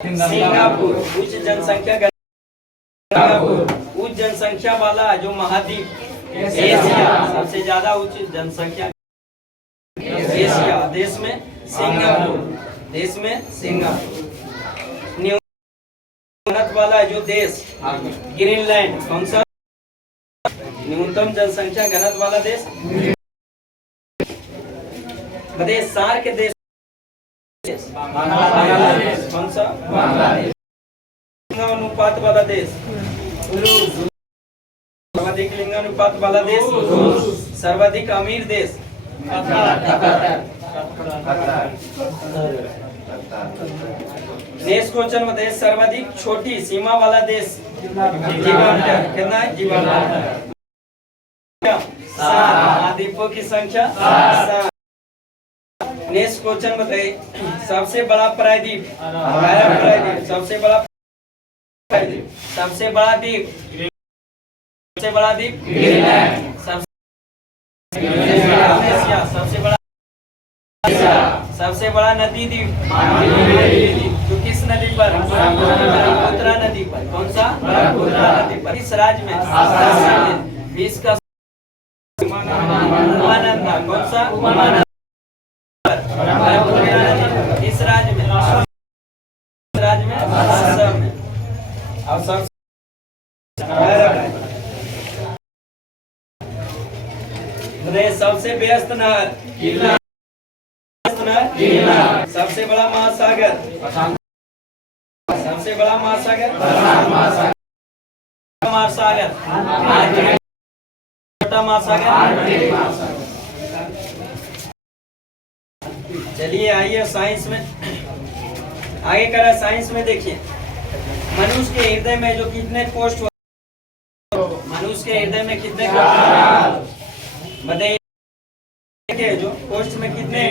सिंगापुर। उच्च जनसंख्या उच्च जनसंख्या वाला जो महाद्वीप एशिया। सबसे ज्यादा उच्च जनसंख्या एशिया देश में सिंगापुर। देश में सिंगापुर। न्यूनतम वाला जो देश ग्रीनलैंड। कौन सा? न्यूनतम जनसंख्या घनत्व वाला देश सार्क के देश बांग्लादेश। कौन सा? बांग्लादेश। लिंगानुपात वाला देश सर्वाधिक लिंगानुपात वाला देश सर्वाधिक अमीर देश नेक्स्ट क्वेश्चन बताइए, सर्वाधिक छोटी सीमा वाला देश जिब्राल्टर। कितना है? जिब्राल्टर। महाद्वीपों की संख्या 7। नेक्स्ट क्वेश्चन बताइए, सबसे बड़ा प्रायद्वीप सबसे बड़ा द्वीप सबसे बड़ा द्वीप ग्रीनलैंड। सबसे बड़ा नदी द्वीप जो किस नदी पर? ब्रह्मपुत्र नदी पर। कौन सा? ब्रह्मपुत्र नदी पर। इस राज्य में विश्व का उमानंदा। कौन सा? उमानंदा। इस राज्य में असम में। और सबसे व्यस्त नहर सबसे बड़ा महासागर महासागर छोटा मास आ गया। चलिए आइए साइंस में आगे करा। साइंस में देखिए मनुष्य के हृदय में जो कितने कोष्ठ, मनुष्य के हृदय में कितने कोष्ठ बताइए? जो कोष्ठ में कितने,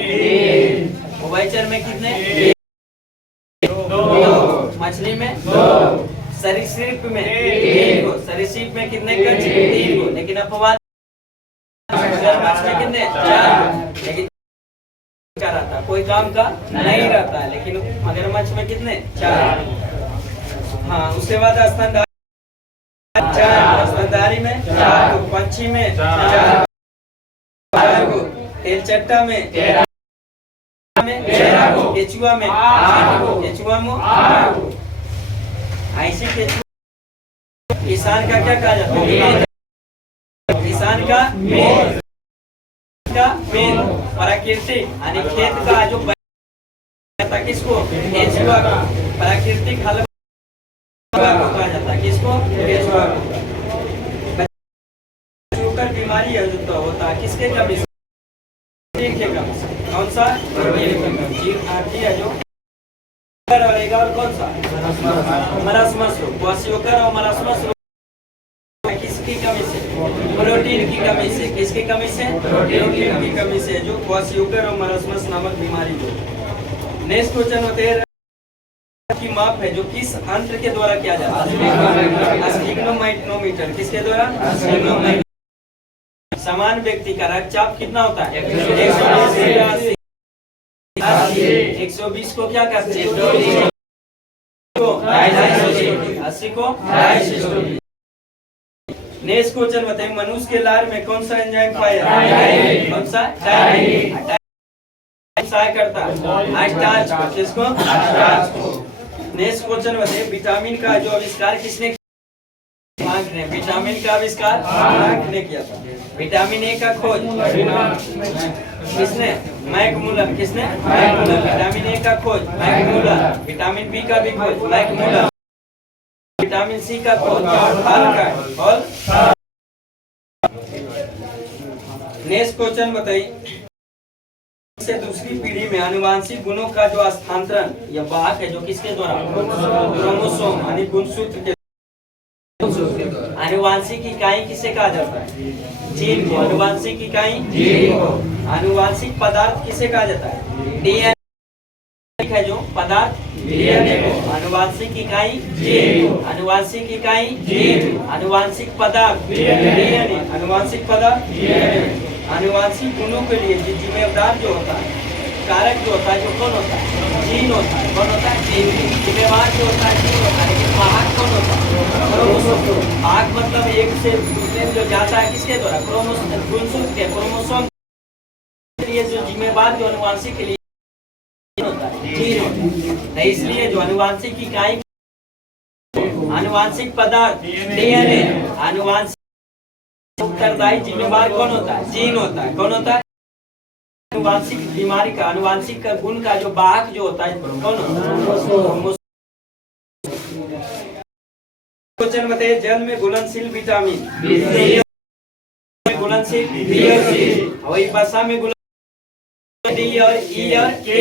उभयचर में कितने, दो, मछली में दो, सरीसृप में तीन को, सरीसृप में कितने कच्छ, तीन को, लेकिन अपवाद मगरमच्छ में कितने, चार, लेकिन क्या रहता, कोई काम का नहीं रहता है, लेकिन मगरमच्छ में कितने, चार। हाँ, उसके बाद स्तनधारी में चार, पंछी में चार, तेलचट्टा में केचुआ में केचुआ में ऐसे केचुआ। किसान का क्या कहा जाता है? किसान का मेन प्राकृतिक यानी खेत का जो था किसको, केचुआ को। प्राकृतिक हल कहा जाता है किसको, केचुआ को। शुगर बीमारी है जो होता है किसके कमी से, कौन सा, आती है जो रहेगा। और कौन सा, मरासमस रोग, क्वाशियोकर और मरासमस रोग किसकी कमी से, प्रोटीन की कमी से। किसकी कमी से, प्रोटीन की कमी से जो क्वाशियोकर और मरासमस नामक बीमारी जो। नेक्स्ट क्वेश्चन होते हैं की माप है जो किस यंत्र के द्वारा किया जाता है? स्फिग्नोमाइक्रोमीटर। किसके द्वारा, स्फिग्नोमाइक्रोमीटर। समान व्यक्ति का रक्तचाप कितना होता है? 120 को क्या करते हैं? 80 को। नेक्स्ट क्वेश्चन बताइए मनुष्य के लार में कौन सा एंजाइम पाया जाता है? कौन सा, करता है स्टार्च। किसको, स्टार्च को। नेक्स्ट क्वेश्चन बताइए विटामिन का जो आविष्कार किसने, ने विटामिन का आविष्कार ने किया था। विटामिन ए का खोज किसने, मैकमुलर। किसने, मैकमुलर। विटामिन ए का खोज मैकमुलर। विटामिन बी का भी खोज मैकमुलर। विटामिन सी का खोज हॉल। नेक्स्ट क्वेश्चन बताइए से दूसरी पीढ़ी में आनुवांशिक गुणों का जो हस्तांतरण या वाहक है जो किसके द्वारा, क्रोमोसोम यानी गुणसूत्र के। आनुवांशिक इकाई किसे कहा जाता है? जीन को। आनुवांशिक इकाई जीन को। आनुवांशिक पदार्थ किसे कहा जाता है? डीएनए है जो पदार्थ, डीएनए को। आनुवांशिक इकाई जीन, आनुवांशिक इकाई जीन, आनुवांशिक पदार्थ डीएनए, आनुवांशिक पदार्थ डीएनए। आनुवांशिक गुणों के लिए जिम्मेदार जो होता है, कारक जो होता है, जो कौन होता है? जीन होता है। कौन होता है? जीन। जिम्मेवार जो होता है जीन होता है, लेकिन वाहक कौन होता है? क्रोमोसोम। वाहक मतलब एक से दूसरे में जो जाता है किसके द्वारा, क्रोमोसोम, गुणसूत्र के, क्रोमोसोम के लिए जो जिम्मेवार जो आनुवांशिक के लिए होता है, जीन होता है। इसलिए जो आनुवांशिक इकाई, आनुवांशिक पदार्थ डीएनए, आनुवांशिक उत्तरदायी जिम्मेवार कौन होता है? जीन होता है। कौन होता है? आनुवांशिक बीमारी का, आनुवांशिक का गुण का जो वाहक जो होता है कौन होता है? क्वेश्चन बताइए जल में घुलनशील विटामिन, घुलनशील बी और सी, वही भाषा में घुलनशील डी और ई और के,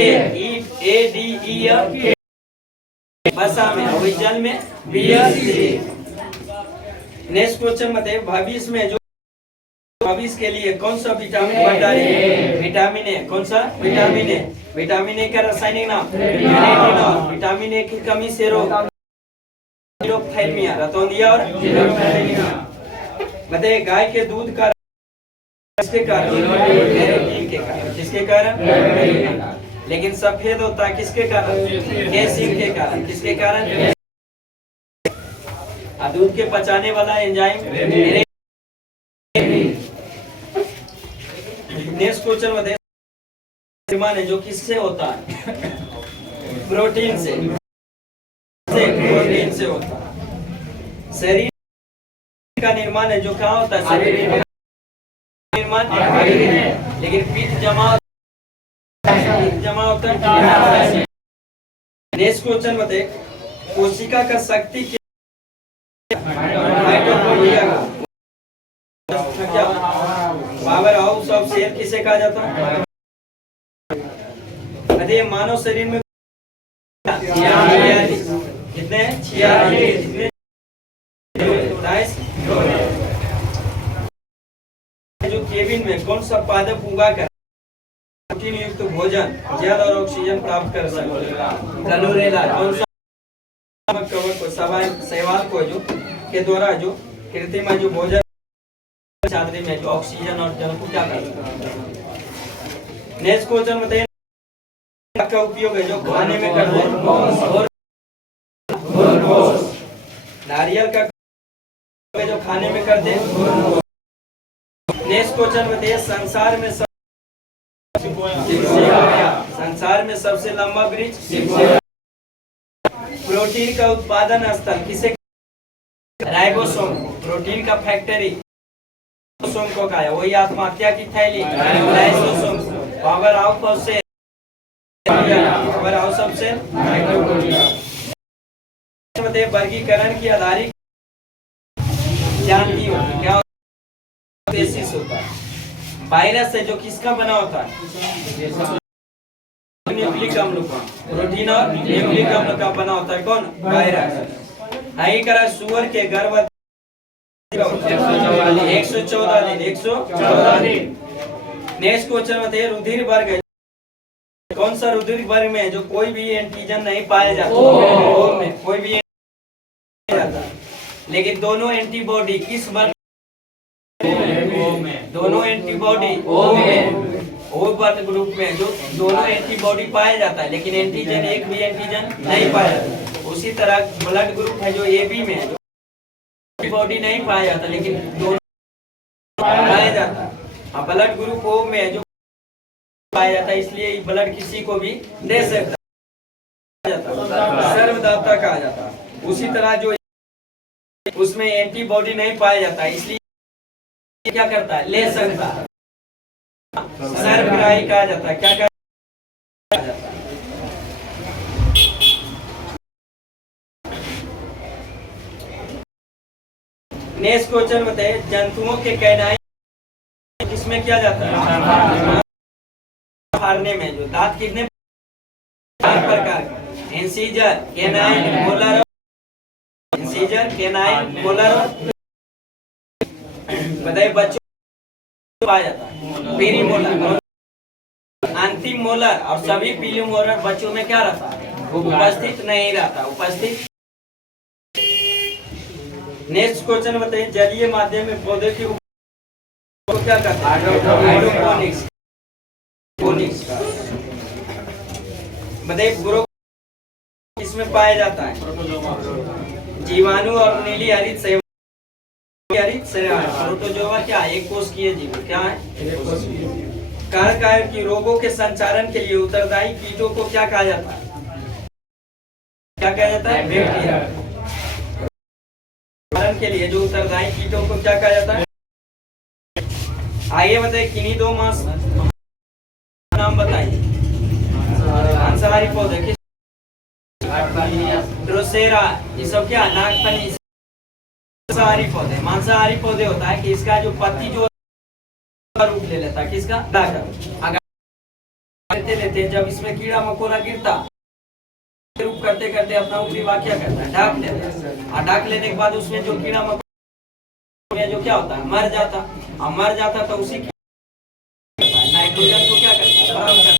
ए डी ई और के भाषा में, वही जल में बी और सी। नेक्स्ट क्वेश्चन बताइए भविष्य में जो भविष्य के लिए कौन सा विटामिन भंडारी है? Vitamin A. कौन सा? Vitamin A. विटामिन ए का रासायनिक नाम रेटिनॉल। विटामिन ए की कमी से रोग जीरोथैल्मिया, रतौंधिया और जीरोथैल्मिया। बताइए गाय के दूध का किसके कारण? कैरोटीन के कारण। किसके कारण? लेकिन सफेद होता है किसके कारण? कैल्शियम के कारण। किसके कारण? दूध के पचाने वाला एंजाइम। नेक्स्ट क्वेश्चन बताइए निर्माण है जो किससे होता है? प्रोटीन से। प्रोटीन से होता है। शरीर का निर्माण है जो कहाँ होता है? शरीर का निर्माण, लेकिन पित्त जमा होता है। नेक्स्ट क्वेश्चन बताइए कोशिका का शक्ति क्या? किसे कहा जाता है? अरे मानव शरीर में 46 कितने? 46 जो केबिन में कौन सा पादप उगा कर प्रोटीन युक्त भोजन, जल और ऑक्सीजन प्राप्त कर सकते? कलोरेला। कौन सा कवक को शैवाल को जो के द्वारा जो कृत्रिम जो भोजन चादरी में जो ऑक्सीजन और जल को क्या करता है? नेक्स्ट क्वेश्चन बताइए, का उपयोग है जो खाने में करते हैं? नारियल का जो खाने में करते हैं? नेक्स्ट क्वेश्चन बताइए, संसार में सबसे लंबा वृक्ष? प्रोटीन का उत्पादन स्थल किसे? राइबोसोम। प्रोटीन का फैक्ट्री राइबोसोम को कहा है। वही आत्महत्या की थैली lysosome. Power house of cell, power house of cell बताइए, वर्गीकरण की आधारित जानती हो क्या बेसिस होता है? वायरस है जो किसका बना होता है? न्यूक्लिक अम्ल का। प्रोटीन और न्यूक्लिक अम्ल का बना होता है कौन? वायरस। आई करा सुअर के गर्भ 114 दिन 114 दिन। नेक्स्ट क्वेश्चन बताइए, रुधिर वर्ग है कौन सा? रुधिर वर्ग में जो कोई भी एंटीजन नहीं पाया जाता में कोई भी जाता, लेकिन दोनों एंटीबॉडी किस वर्ग में? दोनों एंटीबॉडी ओ वर्ग ग्रुप में जो दोनों एंटीबॉडी पाया जाता है, लेकिन एंटीजन एक भी एंटीजन नहीं पाया जाता। उसी तरह ब्लड ग्रुप है जो AB में जो एंटीबॉडी नहीं पाया जाता, लेकिन दोनों पाया जाता है। ब्लड ग्रुप O में जो पाया जाता है, इसलिए ब्लड किसी को भी दे सकता है, सर्वदाता कहा जाता है। उसी तरह जो उसमें एंटीबॉडी नहीं पाया जाता, इसलिए क्या करता है? ले सकता है, सर्वग्राही कहा जाता है। क्या कहा जाता है? नेक्स्ट क्वेश्चन बताइए, जंतुओं के कैनाइन किसमें किया जाता है? फाड़ने में। जो दांत कितने प्रकार का? Incisor, canine, molar. Incisor, canine, molar. बताइए बच्चों पाया जाता है पीली मोलर, अंतिम मोलर और सभी पीली मोलर बच्चों में क्या रहता है? उपस्थित नहीं रहता, उपस्थित। नेक्स्ट क्वेश्चन बताइए, जलीय माध्यम में पौधे की को क्या कहते हैं? हाइड्रोपोनिक्स। बताइए ग्रो किसमें पाया जाता है? जीवाणु और नीली हरित सेवा प्रोटोजोआ क्या है? एक कोशिकीय जीव। क्या है? कारक की रोगों के संचारण के लिए उत्तरदायी कीटों को क्या कहा जाता है? क्या कहा जाता है? बैक्टीरिया। के लिए जो उत्तरदायी कीटों को क्या कहा जाता है? आइए बताइए, किन्हीं दो मास नाम बताइए। मांसाहारी पौधे किस? ड्रोसेरा। ये सब क्या? नागफनी। मांसाहारी पौधे। मांसाहारी पौधे होता है कि इसका जो पत्ती जो रूप ले लेता है किसका? अगर लेते हैं, जब इसमें कीड़ा मकोड़ा गिरता रूप करते करते अपना ऊपरी भाग क्या करता है? ढक लेता है। और ढक लेने के बाद उसमें जो कीड़ा मकोड़ा जो क्या होता है? मर जाता। और मर जाता तो उसी नाइट्रोजन को क्या करता है? बराबर करता है।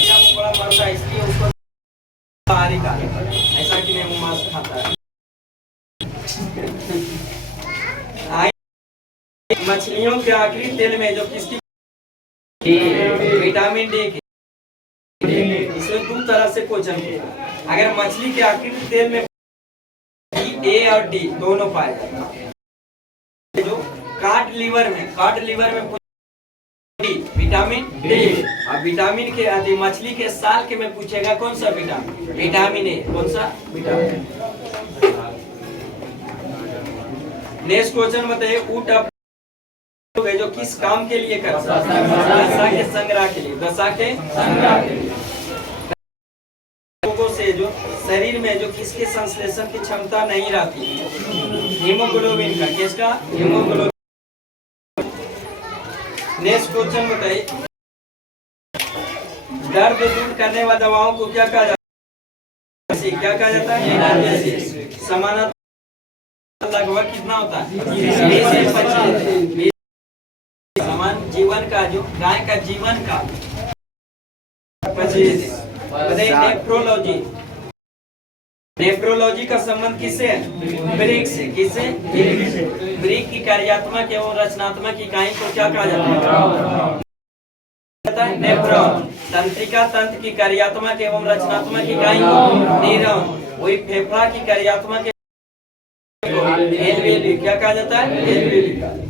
कीड़ा मकोड़ा मरता है, इसलिए उसको मांसाहारी कहा जाता है। ऐसा कि नहीं वो मांस खाता है। मछलियों के आखिरी तेल में जो किसकी? विटामिन डी की। इसमें दो तरह से क्वेश्चन है। अगर मछली के आखिरी तेल में A और D दोनों पाए जाते हैं, जो काट लीवर में विटामिन डी। और विटामिन के आदि मछली के साल के में पूछेगा कौन सा विटामिन? Vitamin A. कौन सा? विटामिन। नेक्स्ट क्वेश्चन बताइए, ऊंट जो किस काम के लिए करता है? वसा के संग्रह के लिए। वसा के संग्रह के लिए। लोगों से जो शरीर में जो किसके संश्लेषण की क्षमता नहीं रहती? हीमोग्लोबिन का। किसका? हीमोग्लोबिन। नेक्स्ट क्वेश्चन बताइए, दर्द दूर करने वाली दवाओं को क्या कहा जाता है? क्या कहा जाता है? एनाल्जेसिक। समानता लगभग कितना होता है? 20 से 25। समान जीवन का जो गाय का जीवन का 25। बताइए नेफ्रोलॉजी, नेफ्रोलॉजी का संबंध किससे है? ब्रेक से। किससे? ब्रेक की कार्यात्मक एवं रचनात्मक इकाई को क्या कहा जाता है? नेफ्रॉन। तंत्रिका तंत्र की कार्यात्मक एवं रचनात्मक इकाई को न्यूरॉन। वही फेफड़ा की कार्यात्मक एल्वेओली क्या कहा जाता है? एल्वेओली।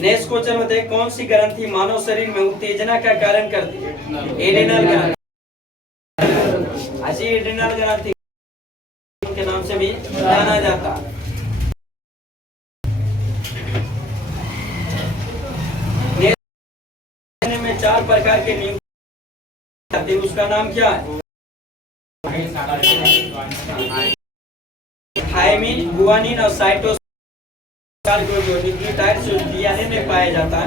नेक्स्ट क्वेश्चन बताइए, कौन सी ग्रंथि मानव शरीर में उत्तेजना का कारण करती है? एड्रिनल ग्रंथि। ऐसी एड्रिनल ग्रंथि के नाम से भी जाना जाता है। में 4 प्रकार के न्यूक्लियोटाइड, उसका नाम क्या है? थायमिन, गुआनिन और साइटोसिन जो न्यूक्लियोटाइड जो डीएनए में पाया जाता है।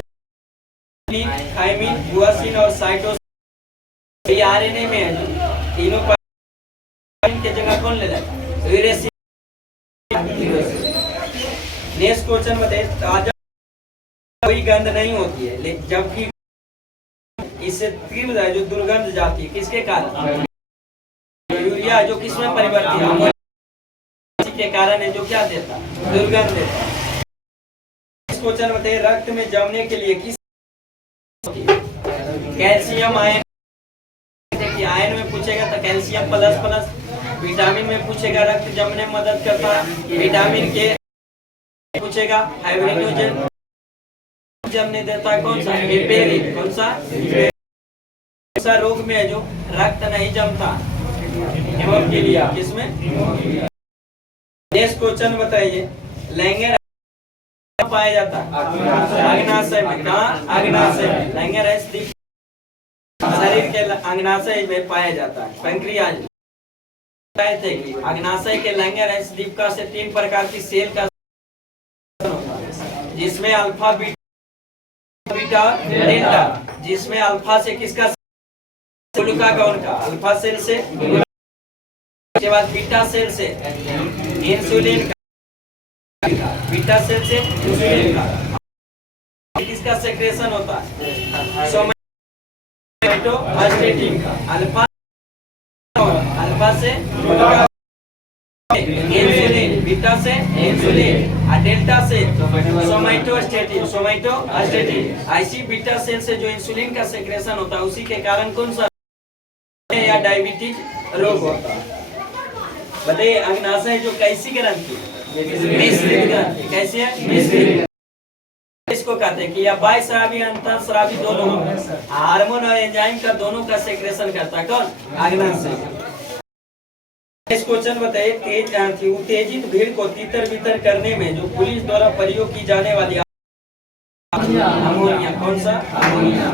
थायमिन, गुआनिन और साइटोसिन आरएनए में है। तीनों के जगह कौन ले जाता है? नेक्स्ट क्वेश्चन बताइए, ताजा कोई गंध नहीं होती है, लेकिन जबकि इससे तीव्र जो दुर्गंध जाती है, किसके कारण? यूरिया जो किसमें परिवर्तित के कारण है, जो क्या देता? दुर्गंध देता। नेक्स्ट क्वेश्चन बताइए, रक्त में जमने के लिए किस? Calcium ion. आयन में पूछेगा तो कैल्शियम प्लस प्लस। विटामिन में पूछेगा रक्त जमने में मदद करता है। विटामिन के पूछेगा हाइड्रोजन जमने देता है। कौन सा? हेपेरिन। कौन सा? ऐसा रोग में है जो रक्त नहीं जमता? हेमोफीलिया। किसमें? नेक्स्ट क्वेश्चन बताइए, लैंगर पाया जाता है? अग्नाशय में। कहाँ? अग्नाशय में। लैंगर शरीर के अग्नाशय में पाया जाता है। पैंक्रियाज थे कि अग्नाशय के लैंगर दीपिका से 3 प्रकार की सेल का होता है, जिसमें अल्फा, बीटा, डेल्टा। जिसमें अल्फा से किसका? ग्लूकागॉन का। अल्फा सेल से, उसके बाद बीटा सेल से इंसुलिन का, बीटा सेल से इंसुलिन का। किसका सेक्रेशन होता है? सोमैटोस्टेटिन का। अल्फा से इंसुलिन, बीटा से इंसुलिन और डेल्टा से सोमैटोस्टेटिन। सोमैटोस्टेटिन। ऐसी बीटा सेल से जो इंसुलिन का सेक्रेशन होता है, उसी के कारण कौन सा या डायबिटीज रोग होता है? बताइए, अग्नाशय जो कैसी ग्रंथि? मिश्रित ग्रंथि। कैसी है? मिश्रित। इसको कहते हैं कि या बाह्यस्रावी अंतःस्रावी दोनों हार्मोन और एंजाइम का दोनों का सेक्रेशन करता है। कौन? अग्नाशय। इस क्वेश्चन बताइए, तेज उत्तेजित भीड़ को तितर बितर करने में जो पुलिस द्वारा प्रयोग की जाने वाली अमोनिया। कौन सा? अमोनिया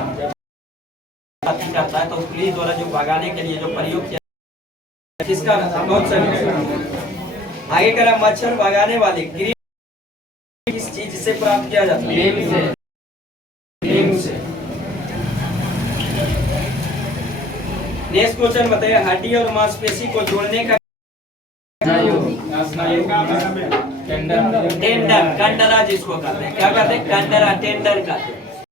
करता है तो पुलिस द्वारा जो भगाने के लिए जो प्रयोग किया, किसका? कौन सा? आगे करा, मच्छर भगाने वाले किस चीज से प्राप्त किया जाता है? नीम से। नेक्स्ट क्वेश्चन बताइए, हड्डी और मांसपेशी को जोड़ने का टेंडर, कंडरा जिसको कहते हैं। क्या कहते हैं? कंडरा, टेंडर कहते हैं।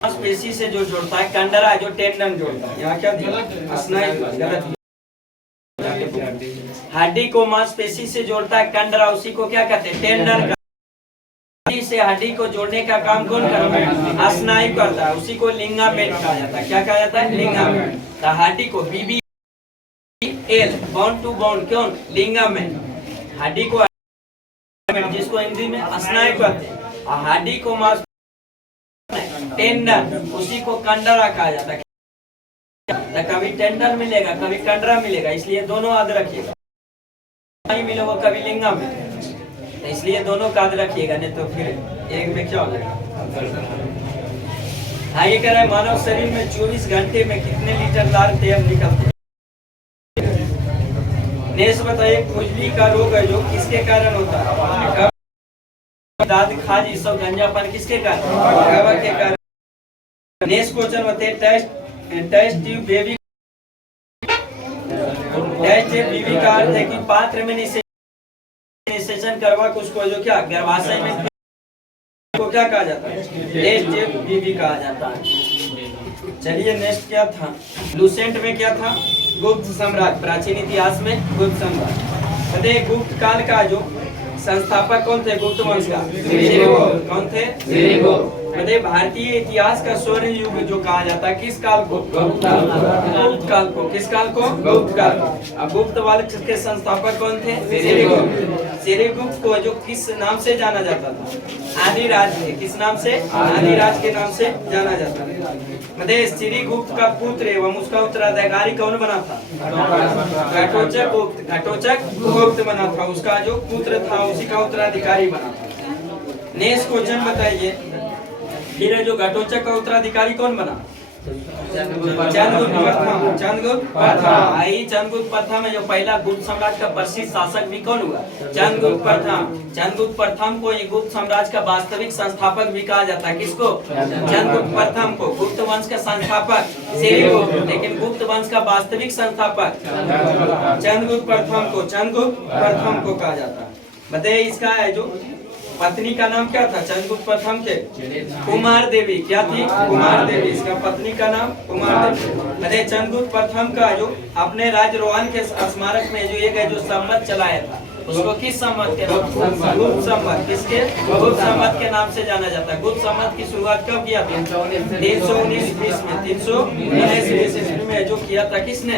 मांसपेशी से जो जोड़ता है कंडरा, जो टेंडन जोड़ता है। यहाँ क्या दिया? स्नायु। गलत। हड्डी को मांसपेशी से जोड़ता है कंडरा, उसी को क्या कहते हैं? टेंडन। से हड्डी को जोड़ने का काम कौन करता है? स्नायु करता है, उसी को लिगामेंट कहा जाता है। क्या कहा जाता है? लिगामेंट। तो हड्डी को BBL, बॉन्ड टू बॉन्ड, क्यों? लिगामेंट। हड्डी को जिसको हिंदी में स्नायु कहते हैं, और हड्डी को मांस टेंडन, उसी को कंडरा कहा जाता है। तो कभी टेंडन मिलेगा, कभी कंडरा मिलेगा, इसलिए दोनों याद रखिएगा। नहीं मिलेगा कभी लिगामेंट, इसलिए दोनों का याद रखिएगा, नहीं तो फिर एक में क्या हो जाएगा। आगे कह रहा है, मानव शरीर में 24 घंटे में कितने लीटर लाल तेल निकलते हैं? नेक्स्ट बताइए, खुजली का रोग है जो किसके कारण होता है? दाद खाज ये सब गंजापन किसके कारण? के कारण। नेक्स्ट क्वेश्चन बताइए, टेस्ट ट्यूब बेबी का अर्थ है कि पात्र में निषेचन करवा उसको जो क्या गर्भाशय में को क्या कहा जाता है? टेस्ट ट्यूब बेबी कहा जाता है। चलिए नेक्स्ट क्या था? लूसेंट में क्या था? गुप्त सम्राट। प्राचीन इतिहास में गुप्त सम्राट। बताइए गुप्त काल का जो संस्थापक कौन थे गुप्त वंश का? कौन थे? बताइए भारतीय इतिहास का स्वर्ण युग जो कहा जाता है किस काल को? गुप्त काल को। किस काल को? गुप्त काल। अब गुप्त वंश के संस्थापक कौन थे? श्रीगुप्त को जो किस नाम से जाना जाता था? आदिराज थे। किस नाम से? आदिराज के नाम से जाना जाता था। बताइए श्रीगुप्त का पुत्र एवं उसका उत्तराधिकारी कौन बना था? घटोत्कच गुप्त। घटोत्कच गुप्त बना था, उसका जो पुत्र था उसी का उत्तराधिकारी बना था। नेक्स्ट क्वेश्चन बताइए, फिर जो घटोत्कच का उत्तराधिकारी कौन बना? चंद्रगुप्त प्रथम। चंद्रगुप्त प्रथम में जो पहला गुप्त सम्राट का प्रसिद्ध शासक भी कौन हुआ? चंद्रगुप्त प्रथम। चंद्रगुप्त प्रथम को ये गुप्त साम्राज्य का वास्तविक संस्थापक भी कहा जाता है। किसको? चंद्रगुप्त प्रथम को। गुप्त वंश का संस्थापक श्रीगुप्त, लेकिन गुप्त वंश का वास्तविक संस्थापक चंद्रगुप्त प्रथम को कहा जाता है। बताइए इसका है जो पत्नी का नाम क्या था चंद्रगुप्त प्रथम के? कुमार देवी। क्या थी? कुमार देवी। इसका पत्नी का नाम कुमार देवी। अरे चंद्रगुप्त प्रथम का जो अपने राजरोहण के स्मारक में जो एक जो संवत चलाया था उसको किस संवत के नाम? गुप्त संवत। किसके? गुप्त संवत के नाम से जाना जाता है। गुप्त संवत की शुरुआत कब किया था? 319 में। 319 में जो किया था किसने?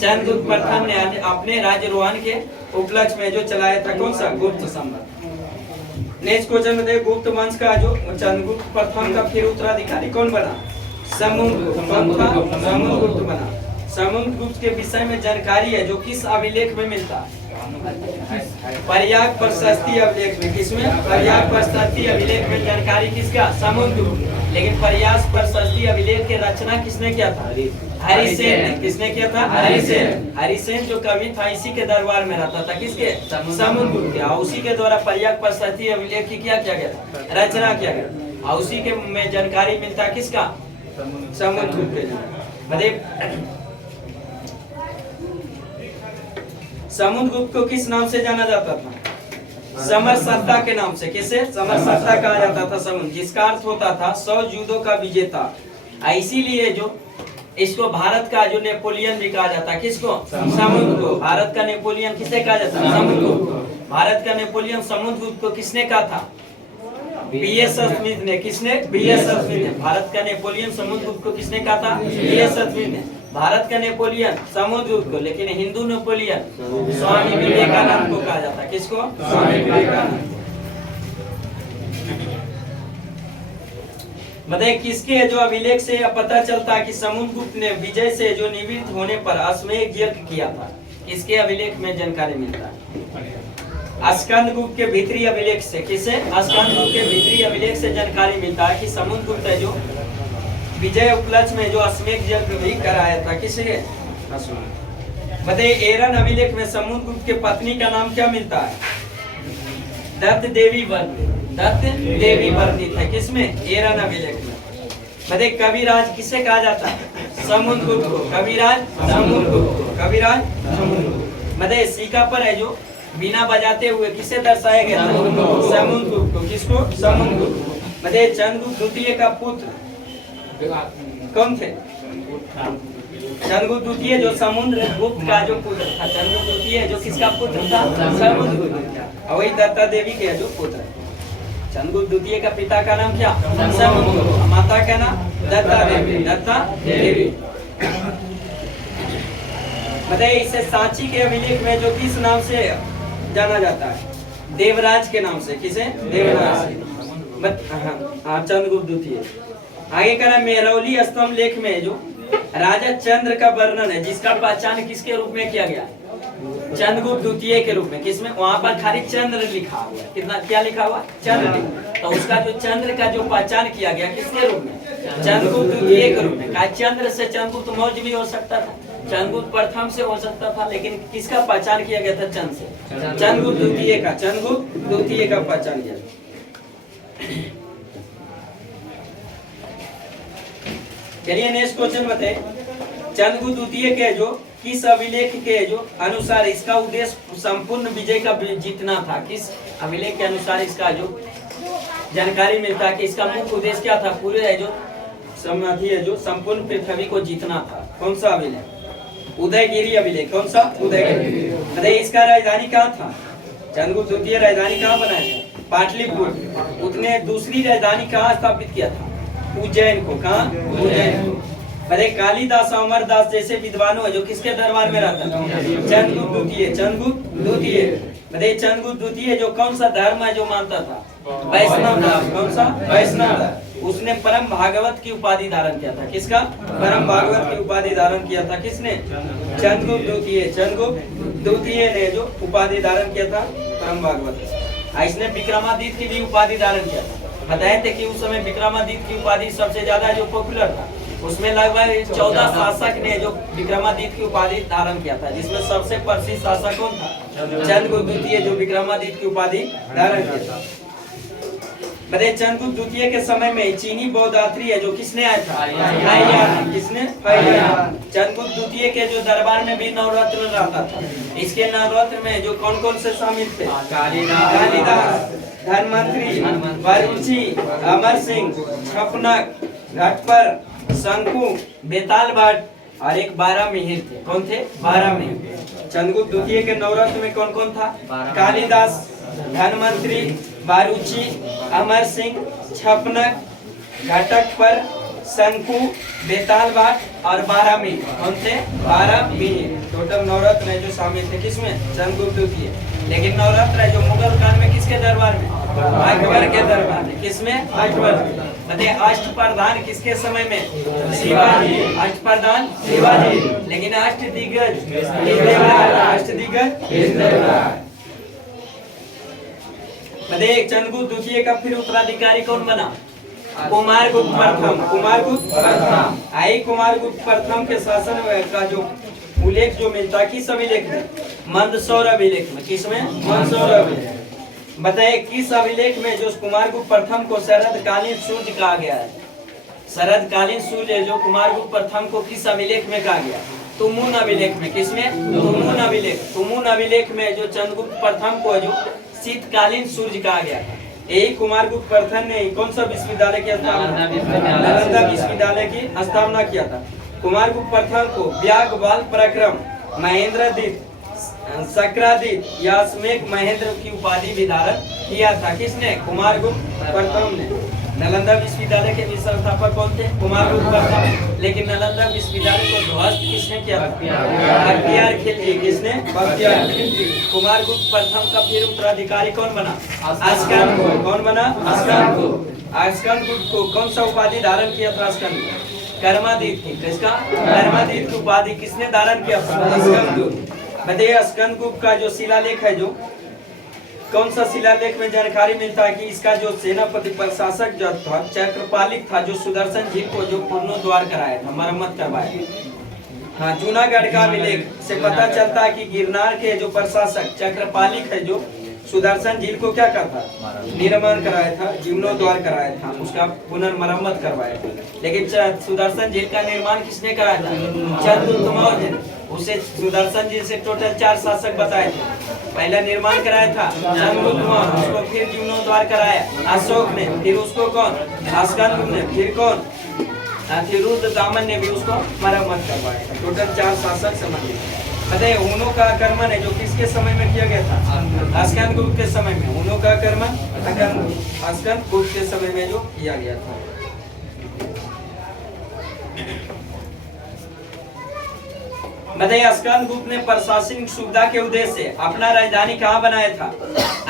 चंद्रगुप्त प्रथम ने अपने राजरोहण के उपलक्ष्य में जो चलाया था। कौन सा? गुप्त संवत। नेक्स्ट क्वेश्चन में देखिए गुप्त वंश का जो चंद्रगुप्त प्रथम का फिर उत्तराधिकारी कौन बना? समुद्रगुप्त बना। समुद्रगुप्त के विषय में जानकारी है जो किस अभिलेख में मिलता है? पर्याय प्रशस्ति अभिलेख में। किसमें? पर्याय प्रशस्ति अभिलेख में जानकारी किसका? समुद्रगुप्त। लेकिन पर्याय प्रशस्ति अभिलेख की रचना किसने किया था? हरिसेन ने। किसने किया था? हरिसेन। हरिसेन जो कवि था इसी के दरबार में रहता था। किसके? समुद्रगुप्त के। उसी के द्वारा पर्याय प्रशस्ति अभिलेख की क्या किया गया? रचना किया गया। और उसी के में जानकारी मिलता है किसका? समुद्रगुप्त के। समुद्रगुप्त को किस नाम से जाना जाता था? समरसत्ता के नाम से। किसे? समरसत्ता कहा जाता था समुद्र, जिसका अर्थ होता था 100 युद्धों का विजेता। इसीलिए जो इसको भारत का जो नेपोलियन भी कहा जाता है। किसको? समुद्रगुप्त को। भारत का नेपोलियन किसे कहा जाता है? समुद्रगुप्त। भारत का नेपोलियन समुद्रगुप्त को किसने कहा था? B.S. स्मिथ ने। किसने? B.S. स्मिथ ने। भारत का नेपोलियन समुद्रगुप्त को किसने कहा था? B.S. स्मिथ ने। भारत का नेपोलियन समुद्रगुप्त को, लेकिन हिंदू नेपोलियन स्वामी विवेकानंद को कहा जाता है। किसको? स्वामी विवेकानंद। बताइए किसके जो अभिलेख से पता चलता है कि समुद्रगुप्त ने विजय से जो निवृत्त होने पर अश्वमेध यज्ञ किया था? किसके अभिलेख में जानकारी मिलता है? स्कंदगुप्त के भीतरी अभिलेख से। किसे? स्कंदगुप्त के भीतरी अभिलेख से जानकारी मिलता है कि समुद्रगुप्त है जो विजय उपलक्ष्य में जो अश्वमेध यज्ञ भी कराया था। किसे? बताइए एरन अभिलेख में समुद्रगुप्त के पत्नी का नाम क्या मिलता है? दत्त देवी वर्णी। दत्त देवी वर्णी था। किसमें? एरन अभिलेख में। बताइए कविराज किसे कहा जाता है? समुद्रगुप्त को। कविराज समुद्रगुप्त को। कविराज समुद्रगुप्त। बताइए सिक्का पर है जो बिना बजाते हुए किसे दर्शाया गया था? समुद्रगुप्त को। किसको? समुद्रगुप्त। बताइए चंद्रगुप्त द्वितीय का पुत्र कौन थे? चंद्रगुप्त द्वितीय जो समुद्रगुप्त का जो पुत्र था। चंद्रगुप्त द्वितीय जो किसका पुत्र था? समुद्रगुप्त। और वही दत्ता देवी के जो पुत्र। चंद्रगुप्त द्वितीय का पिता का नाम क्या? समुद्रगुप्त। माता का नाम दत्ता देवी। दत्ता देवी। बताइए इसे सांची के अभिलेख में जो किस नाम से जाना जाता है? देवराज के नाम से। किसे? देवराज। चंद्रगुप्त द्वितीय। आगे करा मेहरौली स्तंभ लेख में जो राजा चंद्र का वर्णन है जिसका पहचान किसके रूप में किया गया? चंद्रगुप्त द्वितीय के रूप में। किसमें? वहाँ पर खाली चंद्र लिखा हुआ है। कितना क्या लिखा हुआ? चंद्र। तो उसका जो चंद्र का जो पहचान किया गया किसके रूप में? चंद्रगुप्त द्वितीय के रूप में। का चंद्र से चंद्रगुप्त मौर्य भी हो सकता था, चंद्रगुप्त प्रथम से हो सकता था, लेकिन किसका पहचान किया गया था? चंद्र से। चंद्रगुप्त द्वितीय का। चंद्रगुप्त द्वितीय का पहचान किया। चलिए नेक्स्ट क्वेश्चन बताए। चंद्रगुप्त द्वितीय के जो किस अभिलेख के जो अनुसार इसका उद्देश्य संपूर्ण विजय का जीतना था? किस अभिलेख के अनुसार इसका जो जानकारी मिलता है कि इसका मुख्य उद्देश्य क्या था? पूरे है जो समाधि है जो संपूर्ण पृथ्वी को जीतना था। कौन सा अभिलेख? उदयगिरी अभिलेख। कौन सा? उदयगिरी। बताइए इसका राजधानी कहाँ था? चंद्रगुप्त द्वितीय राजधानी कहाँ बनाया था? पाटलिपुत्र। उसने दूसरी राजधानी कहाँ स्थापित किया था? उज्जैन को। कहाँ? उज्जैन को। अरे कालिदास अमरदास जैसे विद्वानों है जो किसके दरबार में रहता था? चंद्रगुप्त द्वितीय। चंद्रगुप्त द्वितीय। बताइए चंद्रगुप्त द्वितीय जो कौन सा धर्म है जो मानता था? वैष्णव धर्म। कौन सा? वैष्णव धर्म। उसने परम भागवत की उपाधि धारण किया था। किसका? परम भागवत की उपाधि धारण किया था। किसने? चंद्रगुप्त द्वितीय। चंद्रगुप्त द्वितीय ने जो उपाधि धारण किया था परम भागवत। इसने विक्रमादित्य की भी उपाधि धारण किया था। बताए थे कि उस समय विक्रमादित्य की उपाधि सबसे ज्यादा जो पॉपुलर था, उसमें लगभग 14 शासक ने जो विक्रमादित्य की उपाधि धारण किया था, जिसमें सबसे प्रसिद्ध शासक कौन था? चंद्रगुप्त द्वितीय जो विक्रमादित्य की उपाधि धारण किया था। बताइए चंद्रगुप्त द्वितीय के समय में चीनी बौद्ध यात्री है जो किसने आया था? किसने? चंद्रगुप्त द्वितीय के जो दरबार में भी नवरत्न रहता था। इसके नवरत्न में जो कौन कौन से शामिल थे? कालिदास, धनवंतरी, वरुचि, अमर सिंह, छपनक, घटपर, शंकु, बेताल भट्ट और एक 12 मिहिर थे। कौन थे? 12 मिहिर। चंद्रगुप्त द्वितीय के नवरत्न में कौन कौन था? कालिदास, धनवंतरी, बारूची, अमर सिंह, छपनक, घटकपर, शंकु, बेताल भट्ट और 12 मिहिर। कौन थे? 12 मिहिर। टोटल नवरत्न है जो शामिल थे किसमें? चंद्रगुप्त द्वितीय। लेकिन नवरत्न है जो मुगल काल में किसके दरबार में? अकबर के दरबार में। किसमें? अकबर। बताइए अष्टप्रधान किसके समय में? शिवाजी। अष्टप्रधान शिवाजी। लेकिन अष्टदिग्गज? अष्टदिग्गज। बताइए चंद्रगुप्त द्वितीय का फिर उत्तराधिकारी कौन बना? कुमारगुप्त प्रथम। कुमारगुप्त प्रथम। आई कुमारगुप्त प्रथम के शासन का जो उल्लेख जो मिलता है किस अभिलेख में? मंदसौर अभिलेख में। किसमें? मंदसौर अभिलेख। बताइए किस अभिलेख में जो कुमारगुप्त प्रथम को शरदकालीन सूर्य कहा गया है? शरदकालीन सूर्य जो कुमारगुप्त प्रथम को किस अभिलेख में कहा गया? तुमुन अभिलेख में। किसमें? तुमुन अभिलेख। तुमुन अभिलेख में जो चंद्रगुप्त प्रथम को जो शीतकालीन सूर्य कहा गया था। यही कुमारगुप्त प्रथम ने कौन सा विश्वविद्यालय की स्थापना? नालंदा विश्वविद्यालय की स्थापना किया था। कुमारगुप्त प्रथम को व्याघ पराक्रम, महेंद्रदित, शक्रादित या अश्वमेघ महेंद्र की उपाधि भी धारण किया था। किसने? कुमारगुप्त प्रथम ने। नालंदा विश्वविद्यालय के संस्थापक कौन थे? कुमारगुप्त प्रथम। लेकिन नालंदा विश्वविद्यालय को ध्वस्त किसने किया था? बख्तियार खिलजी। किसने? बख्तियार खिलजी। कुमारगुप्त प्रथम का फिर उत्तराधिकारी कौन बना? अस्कंदगुप्त। कौन बना? अस्कंदगुप्त। अस्कंदगुप्त को कौन सा उपाधि धारण किया था? अस्कंदगुप्त कर्मादित्य की। किसका? कर्मादित्य की उपाधि किसने धारण किया था? अस्कंदगुप्त। बताइए अस्कंदगुप्त का जो शिलालेख है जो कौन सा शिलालेख में जानकारी मिलता है कि इसका जो सेनापति प्रशासक जो था चक्रपालिक था जो सुदर्शन झील को जो पुनरुद्धार कराया था, मरम्मत करवाया। हाँ, जूनागढ़ का अभिलेख से पता चलता है कि गिरनार के जो प्रशासक चक्रपालिक है जो सुदर्शन झील को क्या करता? निर्माण कराया था, जीर्णोद्धार कराया था, उसका पुनर्मरम्मत करवाया था। लेकिन सुदर्शन झील का निर्माण किसने कराया था? चंद्रगुप्त मौर्य ने। उसे सुदर्शन झील से टोटल 4 शासक बताए थे। पहला निर्माण कराया था चंद्रगुप्त मौर्य, उसको फिर जीर्णोद्धार कराया अशोक ने, फिर उसको कौन? अस्कंदगुप्त ने, फिर कौन? फिर रुद्रदामन ने भी उसको मरम्मत करवाया था। टोटल 4 शासक संबंधित। बताइए हुनों का आक्रमण है जो किसके समय में किया गया था? अस्कंदगुप्त के समय में। हुनों का आक्रमण अस्कंदगुप्त के समय में जो किया गया था। बताइए अस्कंदगुप्त ने प्रशासनिक सुविधा के उद्देश्य से अपना राजधानी कहाँ बनाया था?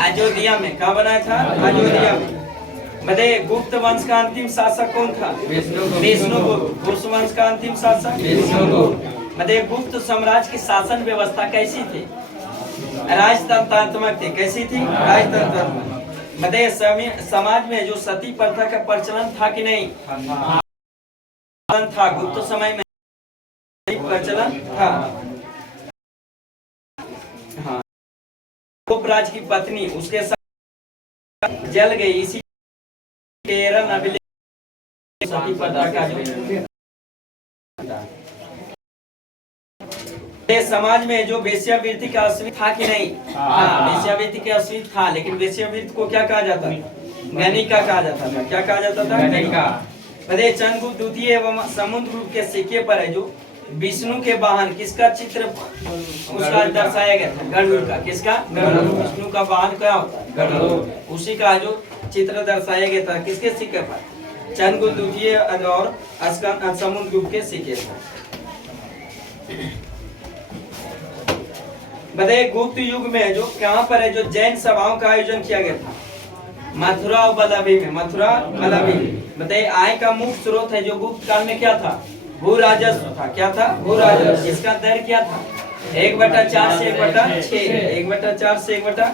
अयोध्या में। कहाँ बनाया था? अयोध्या में। बताइए गुप्त वंश का अंतिम शासक कौन था? विष्णुगुप्त। गुप्त वंश का अंतिम शासक विष्णुगुप्त। बताइए गुप्त साम्राज्य की शासन व्यवस्था कैसी थी? राजतंत्रात्मक थी। कैसी थी? राजतंत्रात्मक। बताइए समाज में जो सती प्रथा का प्रचलन था कि नहीं? था। गुप्त समय में प्रचलन था। हाँ, राज की पत्नी उसके साथ जल गई, इसी केरल नबिले सती पता का जो समाज में जो वेश्यावृत्ति का अस्तित्व था कि नहीं? हाँ, वेश्यावृत्ति का अस्तित्व था, लेकिन वेश्यावृत्ति को क्या कहा जाता था? गणिका कहा जाता था। क्या कहा जाता था? गणिका। चंद्रगुप्त द्वितीय एवं समुद्रगुप्त के सिक्के पर है जो विष्णु के वाहन किसका चित्र उसका दर्शाया गया था? गरुड़ का। किसका? गरुड़। विष्णु का वाहन क्या होता है? गरुड़। उसी का जो चित्र दर्शाया गया था किसके सिक्के पर? चंद्रगुप्त द्वितीय और समुद्रगुप्त के सिक्के पर। बताइए गुप्त युग में जो कहाँ पर है जो जैन सभाओं का आयोजन किया गया था? मथुरा और बल्लभी में। मथुरा बल्लभी। बताइए आय का मुख्य स्रोत है जो गुप्त काल में क्या था? भू राजस्व था। क्या था? भू राजस्व। इसका दर क्या था? 1/4 से 1/6। 1/4 से 1/6।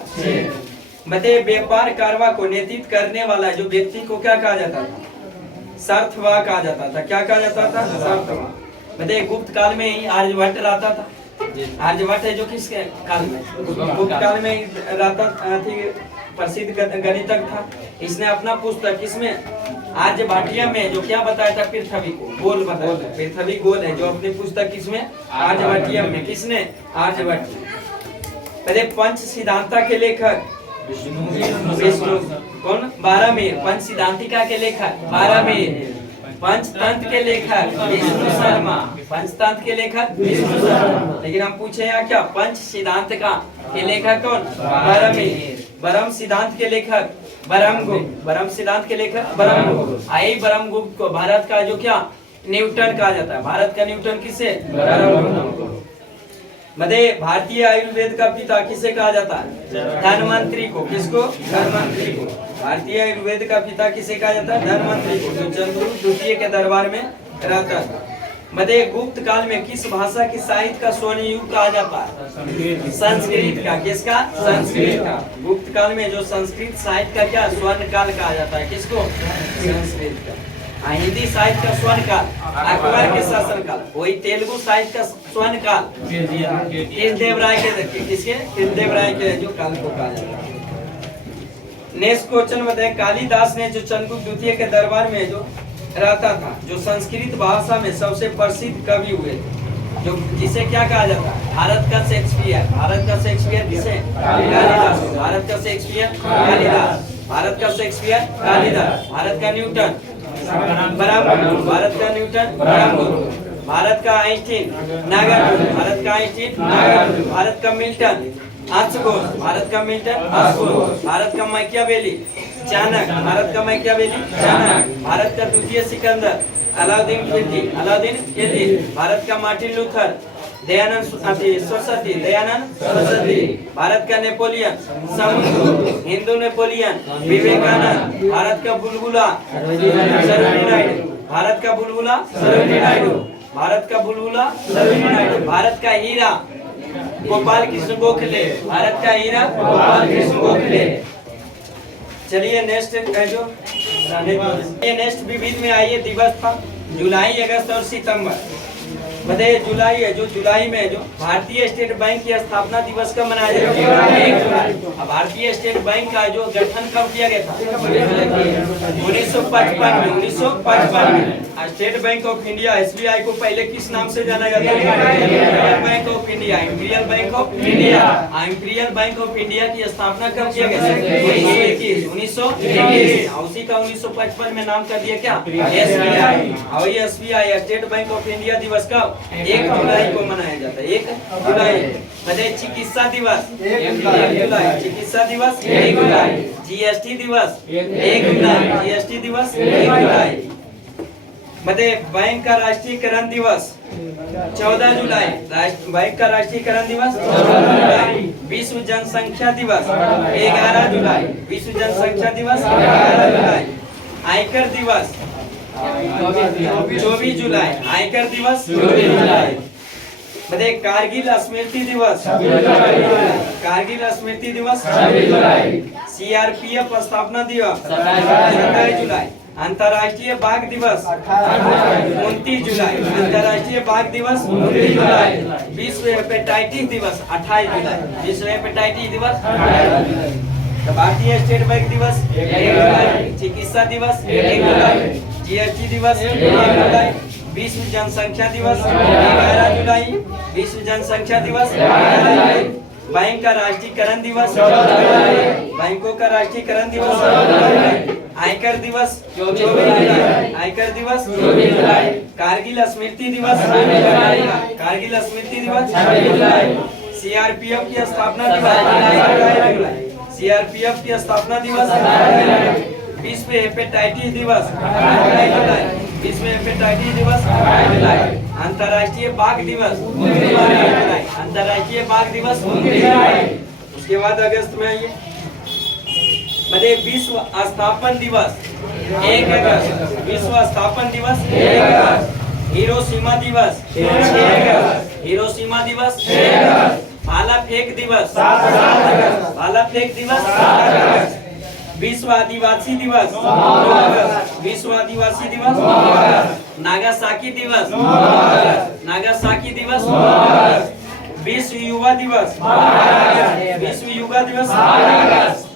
बताइए व्यापार कारवा को नेतृत्व करने वाला जो व्यक्ति को क्या कहा जाता था? सार्थवाह कहा जाता था। क्या कहा जाता था? सार्थवाह। बताइए गुप्त काल में ही आर्यभट्ट रहता था। आर्यभट्ट है जो किस काल में? गुप्त काल में रहता थी। प्रसिद्ध गणितज्ञ था। इसने अपना पुस्तक किसमें? आर्यभट्टिया में जो क्या बताया था? पृथ्वी को गोल बताया था। पृथ्वी गोल है जो अपनी पुस्तक किसमें? आर्यभट्टिया में। किसने? आर्यभट्ट। पहले पंच सिद्धांता के लेखक विष्णु कौन? बारहमीर। पंच सिद्धांतिका के लेखक बारहमीर। पंचतंत्र के लेखक विष्णु शर्मा। पंचतंत्र के लेखक विष्णु शर्मा। लेकिन हम पूछे यहाँ क्या? पंच सिद्धांत का के लेखक कौन? बारहमीर। ब्रह्म सिद्धांत के लेखक ब्रह्मगुप्त। ब्रह्म सिद्धांत के लेखक ब्रह्मगुप्त। आई ब्रह्मगुप्त को भारत का जो क्या न्यूटन कहा जाता है? भारत का न्यूटन किसे? ब्रह्मगुप्त। मध्य भारतीय आयुर्वेद का पिता किसे कहा जाता है? धन्वंतरी को। किसको? धन्वंतरी को। भारतीय आयुर्वेद का पिता किसे कहा जाता है? धन्वंतरी को, जो चंद्रगुप्त द्वितीय के दरबार में रहता था। मध्य गुप्त काल में किस भाषा की साहित्य का स्वर्ण युग कहा जाता है? संस्कृत का। किसका? संस्कृत का। गुप्त काल में जो संस्कृत साहित्य का क्या स्वर्ण काल कहा जाता है? किसको? संस्कृत का। हिंदी साहित्य का स्वर्ण काल अकबर के शासन काल। वही तेलुगु साहित्य का स्वर्ण काल कृष्णदेवराय के। किसके? कृष्णदेवराय के जो काल को कहा जाता है। नेक्स्ट क्वेश्चन बताए कालिदास ने जो चंद्रगुप्त द्वितीय के दरबार में जो रहता था, जो संस्कृत भाषा में सबसे प्रसिद्ध कवि हुए थे, जो जिसे क्या कहा जाता है? भारत का शेक्सपियर। भारत का शेक्सपियर किसे? कालिदास। भारत का शेक्सपियर कालिदास। भारत का शेक्सपियर कालिदास। भारत का न्यूटन ब्रह्मगुप्त। भारत का न्यूटन ब्रह्मगुप्त। भारत का आइंस्टीन नागरगुप्त। भारत का आइंस्टीन नागरगुप्त। भारत का मिल्टन अंशघोष। भारत का मिल्टन अंशघोष। भारत का मैकियावेली चाणक्य। भारत का मैकियावेली चाणक्य। भारत का द्वितीय सिकंदर अलाउद्दीन खिलजी। अलाउद्दीन खिलजी। भारत का मार्टिन लूथर दयानंद सरस्वती। दयानंद सरस्वती। भारत का नेपोलियन समुद्रगुप्त। हिंदू नेपोलियन विवेकानंद। भारत का बुलबुला सरोजिनी नायडू। भारत का बुलबुला सरोजिनी नायडू। भारत का बुलबुला सरोजिनी नायडू। भारत का हीरा गोपाल कृष्ण गोखले। भारत का हीरा गोपाल कृष्ण गोखले। चलिए नेक्स्ट जो नेक्स्ट विविध में आइए दिवस था जुलाई, अगस्त और सितंबर। बताइए जुलाई है जो जुलाई में जो भारतीय स्टेट बैंक की स्थापना दिवस कब मनाया जाएगा? 1 जुलाई। भारतीय स्टेट बैंक का जो गठन कब किया गया था? 1955 में। 1955 में। State bank of India SBI को पहले किस नाम से जाना जाता है? Indian bank of India. Imperial bank of India. Imperial bank of India की स्थापना कब किया गया? 1921। उसी का 1955 में नाम कर दिया क्या? SBI। और ये SBI state bank of India दिवस कब? 1 जुलाई को मनाया जाता है। 1 जुलाई। बताइए चिकित्सा दिवस 1 जुलाई। चिकित्सा दिवस 1 जुलाई। GST दिवस 1 जुलाई। GST दिवस 1 जुलाई। बताइए बैंक का राष्ट्रीयकरण दिवस 14 जुलाई। बैंक का राष्ट्रीयकरण दिवस 14 जुलाई। विश्व जनसंख्या दिवस 11 जुलाई। विश्व जनसंख्या दिवस 11 जुलाई। आयकर दिवस 24 जुलाई। आयकर दिवस 24 जुलाई। बताइए कारगिल स्मृति दिवस कारगिल स्मृति दिवस 26 जुलाई। CRPF स्थापना दिवस 27 जुलाई। अंतर्राष्ट्रीय बाघ दिवस 29 जुलाई। अंतर्राष्ट्रीय बाघ दिवस 29 जुलाई। विश्व हेपेटाइटिस दिवस 28 जुलाई। विश्व हेपेटाइटिस दिवस 28 जुलाई। भारतीय स्टेट बैंक दिवस 1 जुलाई, चिकित्सा दिवस 1 जुलाई, जीएसटी दिवस 1 जुलाई, विश्व जनसंख्या दिवस 11 जुलाई, विश्व जनसंख्या दिवस 11 जुलाई, बैंक का राष्ट्रीयकरण दिवस 14 जुलाई, बैंकों का राष्ट्रीयकरण दिवस 14 जुलाई, आयकर दिवस 24 जुलाई, आयकर दिवस 24 जुलाई, कारगिल स्मृति दिवस 26 जुलाई, कारगिल स्मृति दिवस 26 जुलाई, सीआरपीएफ की स्थापना दिवस, सीआरपीएफ की स्थापना दिवस, विश्व हेपेटाइटिस दिवस 28 जुलाई, विश्व हेपेटाइटिस दिवस 28 जुलाई, अंतर्राष्ट्रीय बाघ दिवस 29 जुलाई, अंतर्राष्ट्रीय बाघ दिवस 29 जुलाई। उसके बाद अगस्त में आइए, मतलब विश्व स्थापन दिवस 1 अगस्त, विश्व स्थापन दिवस 1 अगस्त, हिरोशिमा दिवस 6 अगस्त, हिरोशिमा दिवस 6 अगस्त, भाला फेंक दिवस 7 अगस्त, भाला फेंक दिवस 7 अगस्त, विश्व आदिवासी दिवस 9 अगस्त, विश्व आदिवासी दिवस 9 अगस्त, नागासाकी दिवस 9 अगस्त, नागासाकी दिवस 9 अगस्त, विश्व युवा दिवस 12 अगस्त, विश्व युवा दिवस 12 अगस्त,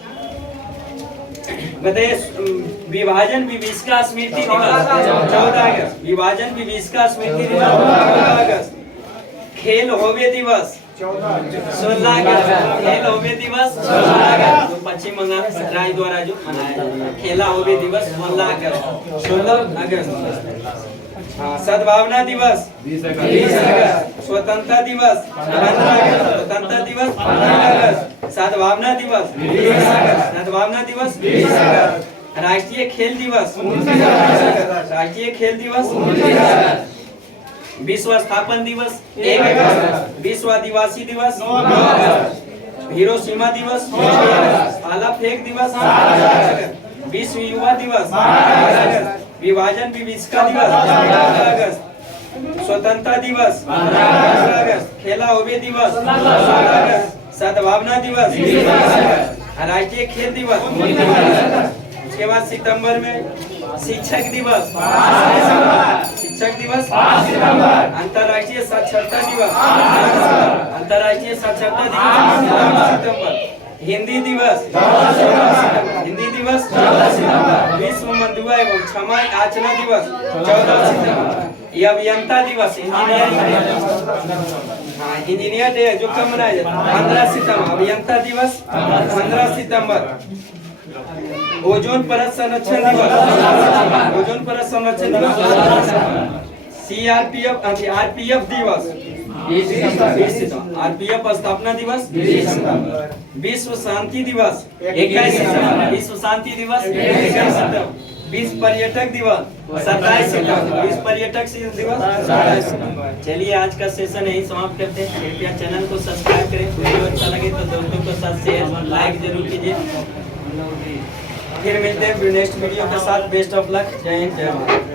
विभाजन विभीषिका स्मृति दिवस 14 अगस्त, विभाजन विभीषिका स्मृति दिवस 14 अगस्त, खेल होवे दिवस 16 अगस्त, खेल होवे दिवस 16 अगस्त, जो पश्चिम बंगाल राज्य द्वारा जो मनाया जाता है, खेला होवे दिवस 16 अगस्त, 16 अगस्त। हाँ, सद्भावना दिवस 20 अगस्त, स्वतंत्रता दिवस 15 अगस्त, स्वतंत्रता दिवस 15 अगस्त, सद्भावना दिवस 20 अगस्त, सद्भावना दिवस 20 अगस्त, राष्ट्रीय खेल दिवस 29 अगस्त, राष्ट्रीय खेल दिवस 29 अगस्त, विश्व स्थापन दिवस 1 अगस्त, विश्व आदिवासी दिवस 9 अगस्त, हिरोशिमा दिवस 6 अगस्त, भाला फेंक दिवस 7 अगस्त, विश्व युवा दिवस 12 अगस्त, विभाजन विभीषिका दिवस 14 अगस्त, स्वतंत्रता दिवस 15 अगस्त, खेला होवे दिवस 17 अगस्त, सद्भावना दिवस 20 अगस्त, राष्ट्रीय खेल दिवस 19 अगस्त। उसके बाद सितंबर में शिक्षक दिवस 5 सितंबर, शिक्षक दिवस 5 सितंबर, अंतर्राष्ट्रीय साक्षरता दिवस 5 सितंबर, अंतर्राष्ट्रीय साक्षरता दिवस 5 सितंबर, हिंदी दिवस 14 सितंबर, हिंदी दिवस 14 सितंबर, विश्व मंदुआ एवं क्षमा याचना दिवस 14 सितंबर, ये अभियंता दिवस इंजीनियर डे जो कब मनाया जाता है 15 सितंबर, अभियंता दिवस 15 सितंबर, ओजोन परत संरक्षण दिवस, ओजोन परत संरक्षण दिवस, सीआरपीएफ आरपीएफ दिवस 20 सितंबर, आरपीएफ स्थापना दिवस 20 सितंबर, विश्व शांति दिवस 21 सितंबर, विश्व शांति दिवस 21 सितंबर, विश्व पर्यटक दिवस 27 सितंबर, विश्व पर्यटक दिवस 27 सितंबर। चलिए आज का सेशन यही समाप्त करते हैं। कृपया चैनल को सब्सक्राइब करें, वीडियो अच्छा लगे तो दोस्तों के साथ शेयर लाइक जरूर कीजिए। फिर मिलते हैं नेक्स्ट वीडियो के साथ। बेस्ट ऑफ लक, जय हिंद, जय भारत।